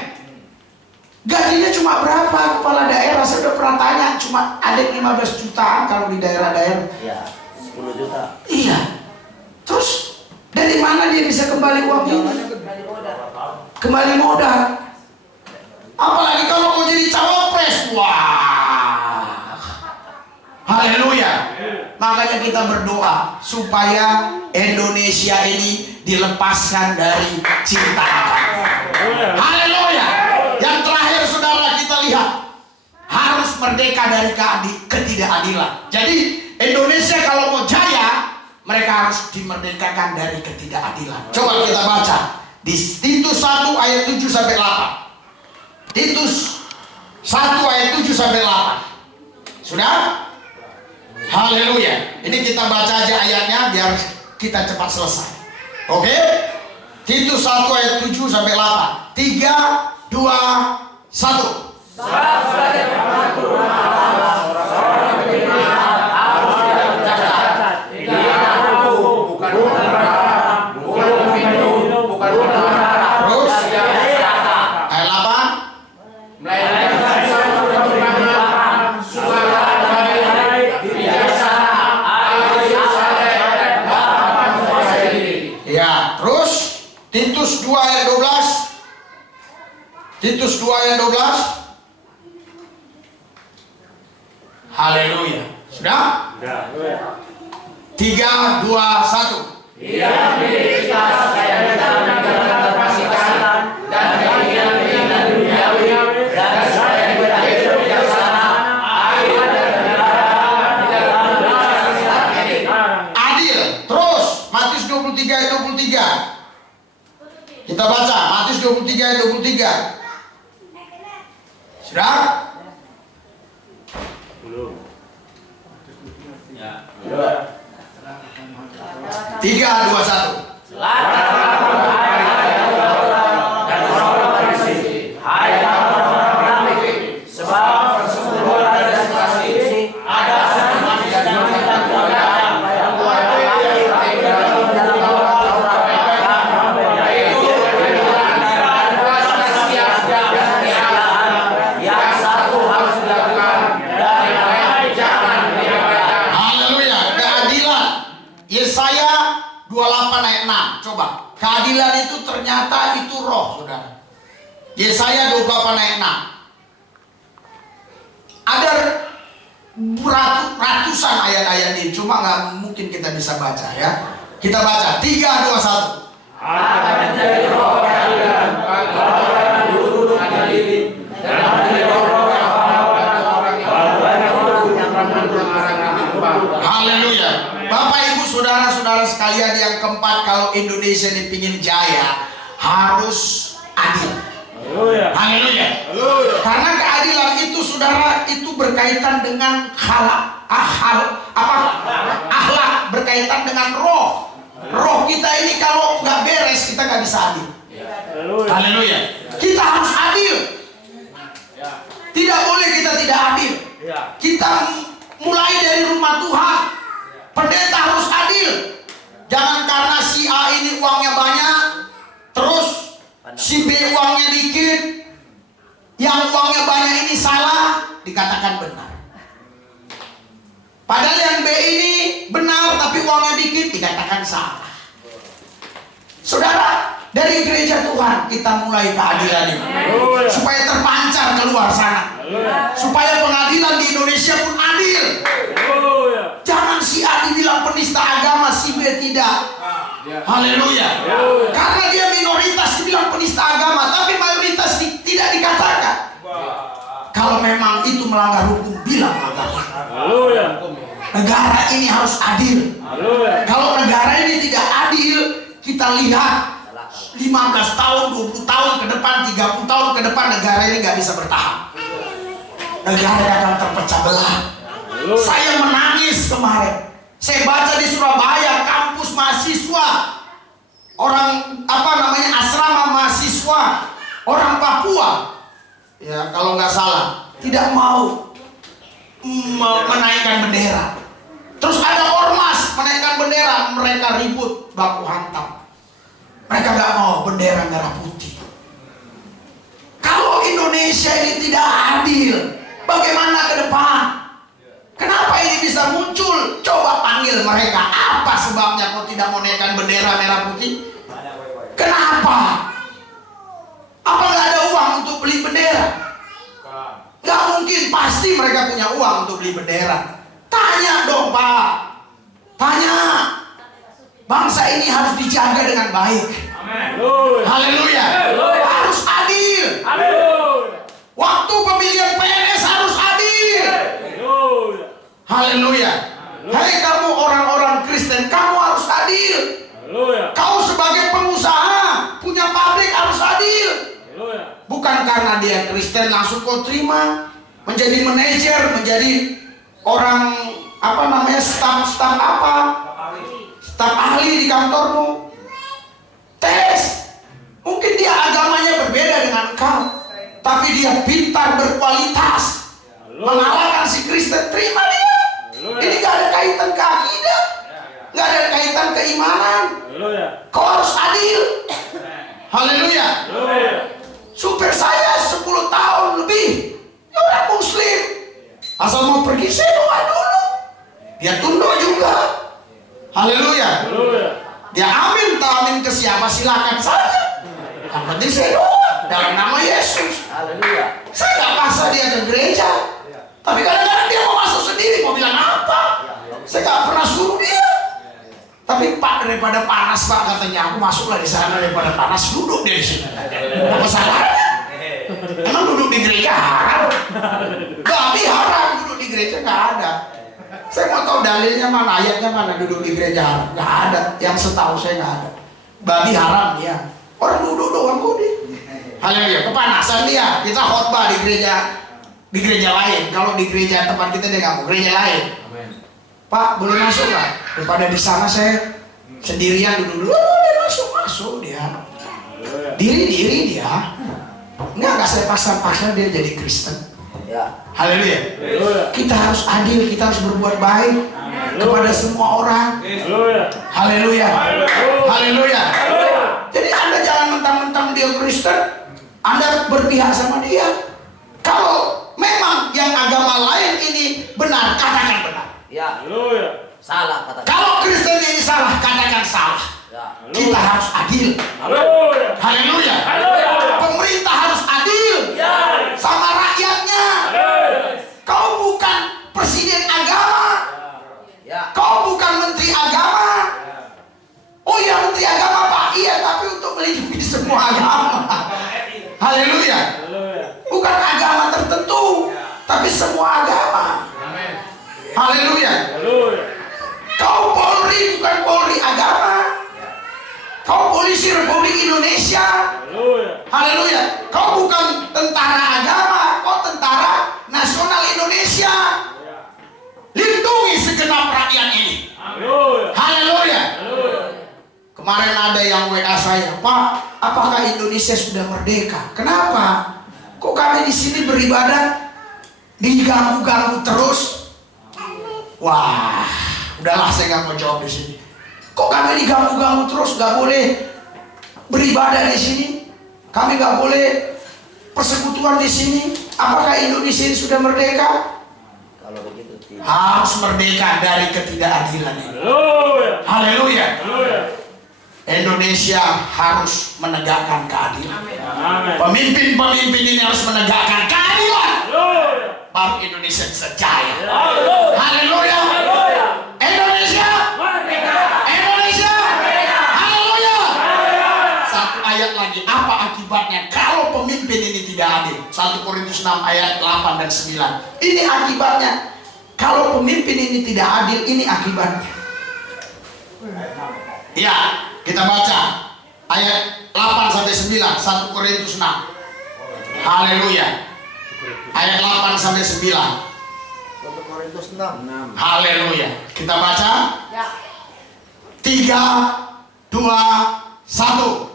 Gajinya cuma berapa kepala daerah? Saya udah pernah tanya, cuma ada 15 jutaan kalau di daerah-daerah. Ya, 10 juta. Iya. Terus dari mana dia bisa kembali uang ini? Kembali modal. Apalagi kalau mau jadi cawapres. Wah. Haleluya. Makanya kita berdoa supaya Indonesia ini dilepaskan dari cinta. Haleluya. Yang terakhir saudara, kita lihat harus merdeka dari ketidakadilan. Jadi Indonesia kalau mau jaya, mereka harus dimerdekakan dari ketidakadilan. Coba kita baca di Titus 1 ayat 7 sampai 8. Titus 1 ayat 7 sampai 8. Sudah? Haleluya. Ini kita baca aja ayatnya biar kita cepat selesai. Oke? Titus 1 ayat 7 sampai 8. 3, 2, 1. Terus ayat 8. Ya, terus Titus 2 ayat 12. Titus 2 ayat 12. Haleluya. Sudah? Haleluya. 3, 2, 1. Adil. Terus Matius 23 ayat 23. Kita baca Matius 23 ayat 23. Sudah? Belum. 3, 2, 1. Haleluya. Keadilan. Yesaya 28 ayat Coba, keadilan itu ternyata itu roh, saudara. Yesaya 28 ayat 6. Ada ratusan ayat-ayat ini, cuma nggak mungkin kita bisa baca ya. Kita baca 3, 2, 1. Akan menjadi roh keadilan bagi orang yang duduk adili, dan menjadi roh yang bagi orang yang menang. Haleluya. Bapak Ibu saudara-saudara sekalian yang keempat, kalau Indonesia ini pingin jaya harus adil. Haleluya. Haleluya. Karena keadilan itu saudara itu berkaitan dengan akhlak, berkaitan dengan roh. Roh kita ini kalau nggak beres kita nggak bisa adil. Haleluya. Haleluya. Kita harus adil. Tidak boleh kita tidak adil. Kita mulai dari rumah Tuhan. Pendeta harus adil. Jangan karena si A ini uangnya banyak, terus si B uangnya dikit, yang uangnya banyak ini salah, dikatakan benar. Padahal yang B ini benar tapi uangnya dikit, dikatakan salah. Saudara, dari gereja Tuhan kita mulai keadilan ini, supaya terpancar keluar sana, supaya pengadilan di Indonesia pun adil. Jangan si A dibilang penista agama, si B tidak. Haleluya. Karena dia minoritas dibilang penista agama, tapi mayoritas tidak dikatakan. Kalau memang itu melanggar hukum, bilang melanggar hukum. Negara ini harus adil. Kalau negara ini tidak adil, kita lihat 15 tahun, 20 tahun ke depan, 30 tahun ke depan, negara ini nggak bisa bertahan. Negara akan terpecah belah. Saya menangis kemarin. Saya baca di Surabaya, kampus mahasiswa, orang asrama mahasiswa, orang Papua, ya kalau nggak salah, tidak mau menaikkan bendera. Terus ada ormas menaikkan bendera, mereka ribut, baku hantam. Mereka nggak mau bendera merah putih. Kalau Indonesia ini tidak adil, bagaimana ke depan? Kenapa ini bisa muncul? Coba panggil mereka. Apa sebabnya kau tidak mau naikkan bendera merah putih? Kenapa? Apa nggak ada uang untuk beli bendera? Nggak mungkin, pasti mereka punya uang untuk beli bendera. Tanya dong Pak. Tanya. Bangsa ini harus dijaga dengan baik. Haleluya. Harus adil. Waktu pemilihan PNS harus adil. Haleluya. Hai kamu orang-orang Kristen, kamu harus adil. Kau sebagai pengusaha punya pabrik harus adil. Bukan karena dia Kristen langsung kau terima menjadi manajer, menjadi orang staf ahli di kantormu. Tes. Mungkin dia agamanya berbeda dengan kau, tapi dia pintar, berkualitas, mengalahkan si Kristen, terima dia. Ini gak ada kaitan ke akidah, gak ada kaitan keimanan. Kau harus adil. Haleluya. Supir saya 10 tahun lebih, orang Muslim, asal mau pergi saya doa dulu, dia tunduk juga. Haleluya. Dia amin tak amin ke siapa silakan saja. Yang penting saya doa dalam nama Yesus. Haleluya. Saya nggak paksa dia ke gereja, tapi kadang-kadang dia mau masuk sendiri, mau bilang apa? Saya nggak pernah suruh dia. Tapi Pak, daripada panas Pak, katanya, aku masuklah di sana daripada panas, duduk dia di sini. Apa salahnya? Emang duduk di gereja haram? Babi haram duduk di gereja, nggak ada. Saya mau tahu dalilnya mana, ayatnya mana duduk di gereja haram? Nggak ada. Yang setahu saya nggak ada. Babi haram ya. Orang duduk doang kok di. Haleluya. Kepanasan dia. Kita khotbah di gereja lain. Kalau di gereja tempat kita dia nggak mau, gereja lain. Pak, boleh masuk nggak? Daripada di sana saya sendirian duduk. Boleh masuk dia. Diri dia. Enggak saya paksa dia jadi Kristen. Ya. Haleluya. Kita harus adil, kita harus berbuat baik kepada semua orang. Haleluya. Haleluya. Jadi Anda jangan mentang-mentang dia Kristen, Anda berpihak sama dia. Kalau memang yang agama lain ini benar, katakan benar. Ya. Salah kata. Kalau Kristen ini salah, katakan salah. Ya. Kita harus adil. Haleluya. Haleluya. Haleluya. Pemerintah harus adil sama rakyatnya. Kau bukan presiden agama. Kau bukan menteri agama. Oh iya, menteri agama Pak. Iya, tapi untuk melindungi semua agama. Haleluya. Bukan agama tertentu, tapi semua agama. Haleluya. Kau Polri bukan Polri agama. Kau polisi Republik Indonesia. Haleluya. Kau bukan tentara agama, kau tentara nasional Indonesia. Lindungi segenap rakyat ini. Haleluya. Kemarin ada yang WA saya, Pak, apakah Indonesia sudah merdeka? Kenapa? Kok kami di sini beribadah diganggu-ganggu terus? Wah, udahlah, saya nggak mau jawab di sini. Kok kami diganggu-ganggu terus? Nggak boleh beribadah di sini. Kami nggak boleh persekutuan di sini. Apakah Indonesia ini sudah merdeka? Kalau begitu tidak. Harus merdeka dari ketidakadilan ini. Haleluya. Indonesia harus menegakkan keadilan. Pemimpin-pemimpin ini harus menegakkan keadilan. Baru Indonesia bisa jaya. Haleluya. Indonesia. Indonesia. Haleluya. Satu ayat lagi. Apa akibatnya kalau pemimpin ini tidak adil? 1 Korintus 6 ayat 8 dan 9. Ini akibatnya. Kalau pemimpin ini tidak adil, ini akibatnya. Ya, kita baca ayat 8 sampai 9, 1 Korintus 6. Haleluya. Ayat 8 sampai 9. 1 Korintus 6. Haleluya. Kita baca. 3, 2, 1.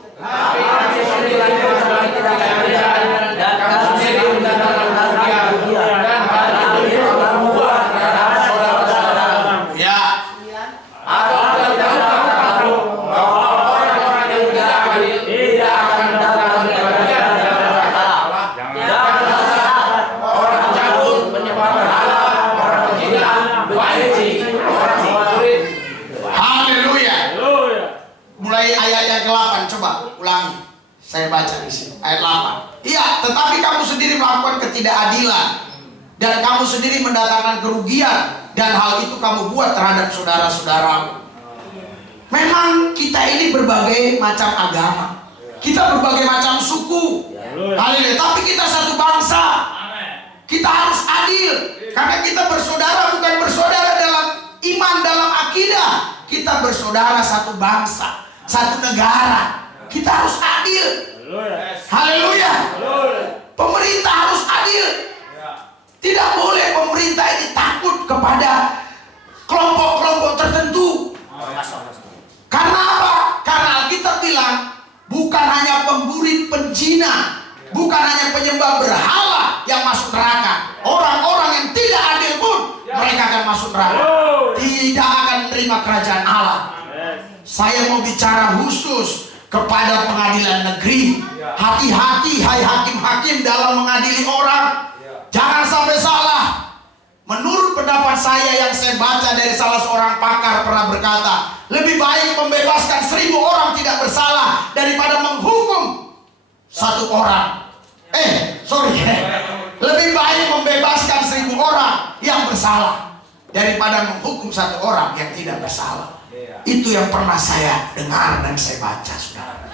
Saya baca di sini ayat 8. Iya, tetapi kamu sendiri melakukan ketidakadilan dan kamu sendiri mendatangkan kerugian, dan hal itu kamu buat terhadap saudara-saudaramu. Memang kita ini berbagai macam agama, kita berbagai macam suku. Haleluya. Tapi kita satu bangsa. Kita harus adil karena kita bersaudara, bukan bersaudara dalam iman, dalam akidah. Kita bersaudara satu bangsa, satu negara. Kita harus adil. Haleluya. Pemerintah harus adil. Tidak boleh pemerintah ini takut kepada kelompok-kelompok tertentu. Karena apa? Karena Alkitab bilang bukan hanya pemburi penjina, bukan hanya penyembah berhala yang masuk neraka. Orang-orang yang tidak adil pun mereka akan masuk neraka. Tidak akan menerima kerajaan Allah. Saya mau bicara khusus kepada pengadilan negeri. Hati-hati hai hakim-hakim dalam mengadili orang. Jangan sampai salah. Menurut pendapat saya yang saya baca dari salah seorang pakar pernah berkata, lebih baik membebaskan 1000 orang tidak bersalah daripada menghukum 1 orang. Lebih baik membebaskan 1000 orang yang bersalah daripada menghukum 1 orang yang tidak bersalah. Itu yang pernah saya dengar dan saya baca, saudara.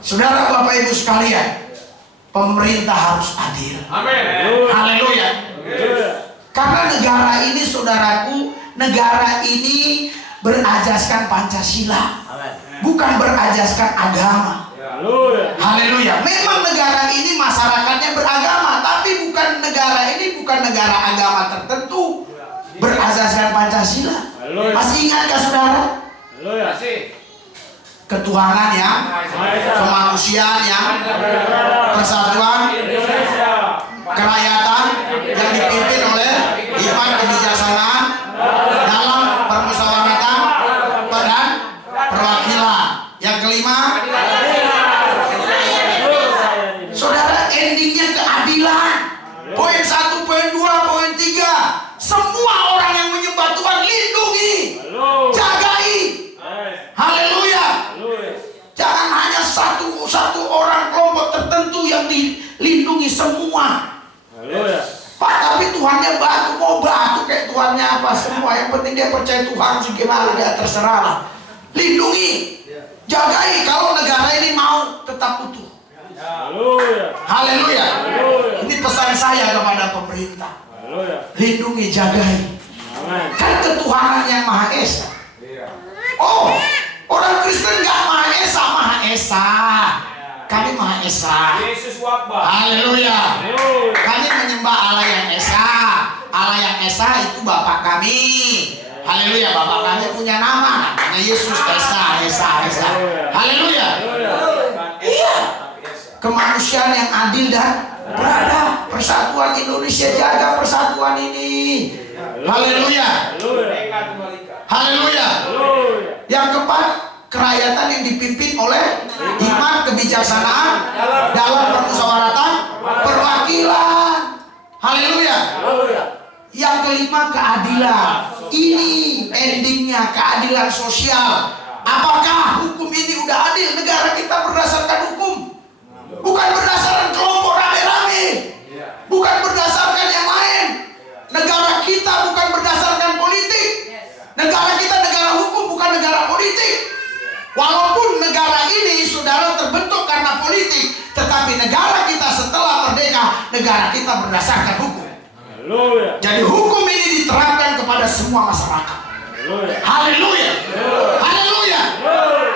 Saudara, Bapak Ibu sekalian, pemerintah harus adil. Amin. Haleluya. Karena negara ini, saudaraku, negara ini berajaskan Pancasila, bukan berajaskan agama. Haleluya. Memang negara ini masyarakatnya beragama, tapi bukan negara ini bukan negara agama tertentu, berajaskan Pancasila. Masih ingatkah saudara? Ketuhanan yang kemanusiaan yang persatuan kerakyatan yang dipimpin oleh iman kebijaksanaan dalam permusyawaratan dan perwakilan. Yang kelima, saudara, endingnya keadilan. Poin 1, poin 2, poin 3. Semua orang yang menyembah Tuhan lindungi, jagai. Haleluya. lindungi semua. Haleluya. Pak, tapi Tuhannya batu, mau batu kayak Tuhannya apa semua. Yang penting dia percaya Tuhan, gimana dia terserah lah. Lindungi, jagai kalau negara ini mau tetap utuh. Haleluya. Haleluya. Haleluya. Ini pesan saya kepada pemerintah. Haleluya. Lindungi, jagai. Amin. Kan ketuhanan yang Maha Esa. Oh, orang Kristen nggak Maha Esa, Maha Esa. Kami Maha Esa. Yesus wakbar. Haleluya. Haleluya. Kami menyembah Allah yang Esa. Allah yang Esa itu Bapa kami. Haleluya. Bapa kami punya nama, namanya Yesus. Esa. Haleluya. Iya. Kemanusiaan yang adil dan beradab. Persatuan Indonesia, jaga persatuan ini. Haleluya. Haleluya. Yang keempat, kerakyatan yang dipimpin oleh hikmat kebijaksanaan dalam permusyawaratan perwakilan. Haleluya. Yang kelima, keadilan. Ini endingnya, keadilan sosial. Apakah hukum ini udah adil? Negara kita berdasarkan hukum, bukan berdasarkan kelompok rame-rame, bukan berdasarkan yang lain. Negara kita bukan berdasarkan politik. Negara kita negara hukum, bukan negara politik. Walaupun negara ini saudara terbentuk karena politik, tetapi negara kita setelah merdeka, negara kita berdasarkan hukum. Haleluya. Jadi hukum ini diterapkan kepada semua masyarakat. Haleluya. Haleluya. Haleluya.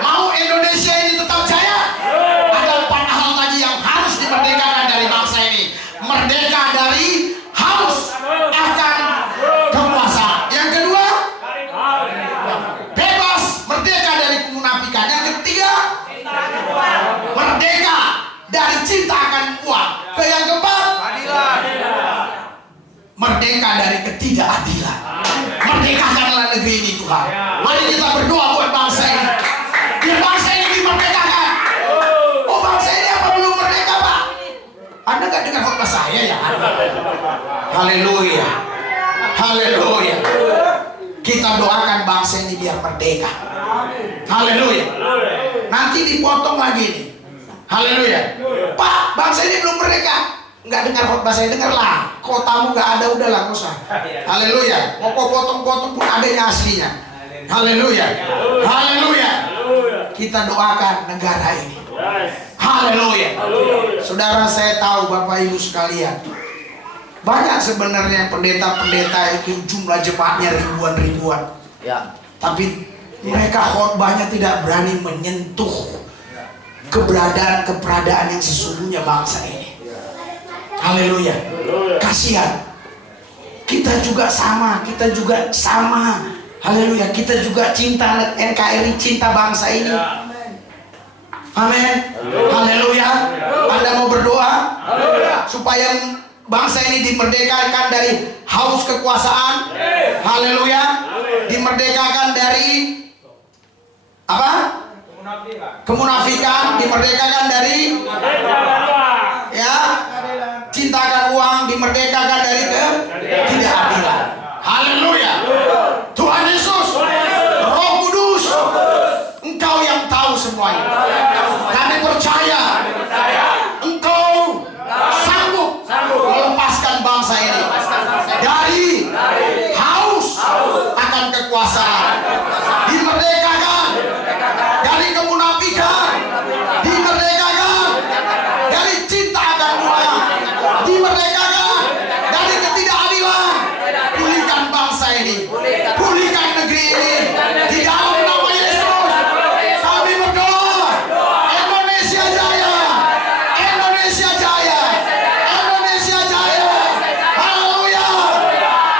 Mau Indonesia ini tetap jaya? Ada 4 hal tadi yang harus dimerdekakan dari bangsa ini. Merdeka dari haus akan kekuasaan. Yang kedua, bebas, merdeka dari kemunafikan. Yang ketiga, merdeka dari cinta akan uang. Yang keempat, merdeka dari ketidakadilan. Merdekakanlah negeri ini Tuhan. Mari kita berdoa buat bangsa ini, biar bangsa ini dimerdekakan. Oh, bangsa ini apa belum merdeka, Pak? Anda gak dengar khotbah saya ya? Haleluya. Haleluya. Kita doakan bangsa ini biar merdeka. Haleluya. Nanti dipotong lagi nih. Haleluya. Pak, bangsa ini belum merdeka. Nggak dengar khotbah saya, dengarlah. Kotamu nggak ada, udahlah, nggak usah. Haleluya. Mau kau potong-potong pun adanya aslinya. Haleluya. Haleluya. Kita doakan negara ini. Haleluya. Saudara, saya tahu Bapak Ibu sekalian, banyak sebenarnya pendeta-pendeta itu jumlah jemaatnya ribuan-ribuan. Ya. Tapi mereka khotbahnya tidak berani menyentuh keberadaan yang sesungguhnya bangsa ini. Haleluya. Kasihan. Kita juga sama. Haleluya. Kita juga cinta NKRI, cinta bangsa ini. Amin. Haleluya. Anda mau berdoa supaya bangsa ini dimerdekakan dari haus kekuasaan. Haleluya. Dimerdekakan dari apa? Kemunafikan. Dimerdekakan dari ya, cintakan uang, dimerdekakan dari ketidakadilan. Haleluya. Tuhan Yesus, Roh Kudus, Engkau yang tahu semuanya. Kami percaya Engkau sanggup melepaskan bangsa ini dari haus akan kekuasaan. Dimerdekakan dari kemunafikan. Dimerdekakan dari cinta akan uang. Dimerdekakan dari ketidakadilan. Pulihkan bangsa ini, pulihkan negeri ini di dalam nama Yesus. Kami berdoa, Indonesia jaya, Indonesia jaya, Indonesia jaya. Haleluya.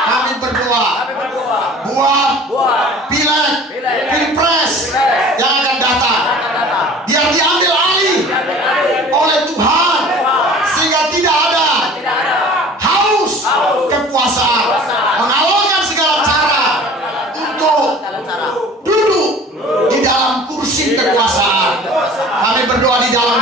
Kami berdoa buat pileg, pilpres yang akan datang, biar diambil alih oleh Tuhan, sehingga tidak ada haus kekuasaan, mengalahkan segala cara untuk duduk di dalam kursi kekuasaan. Kami berdoa di dalam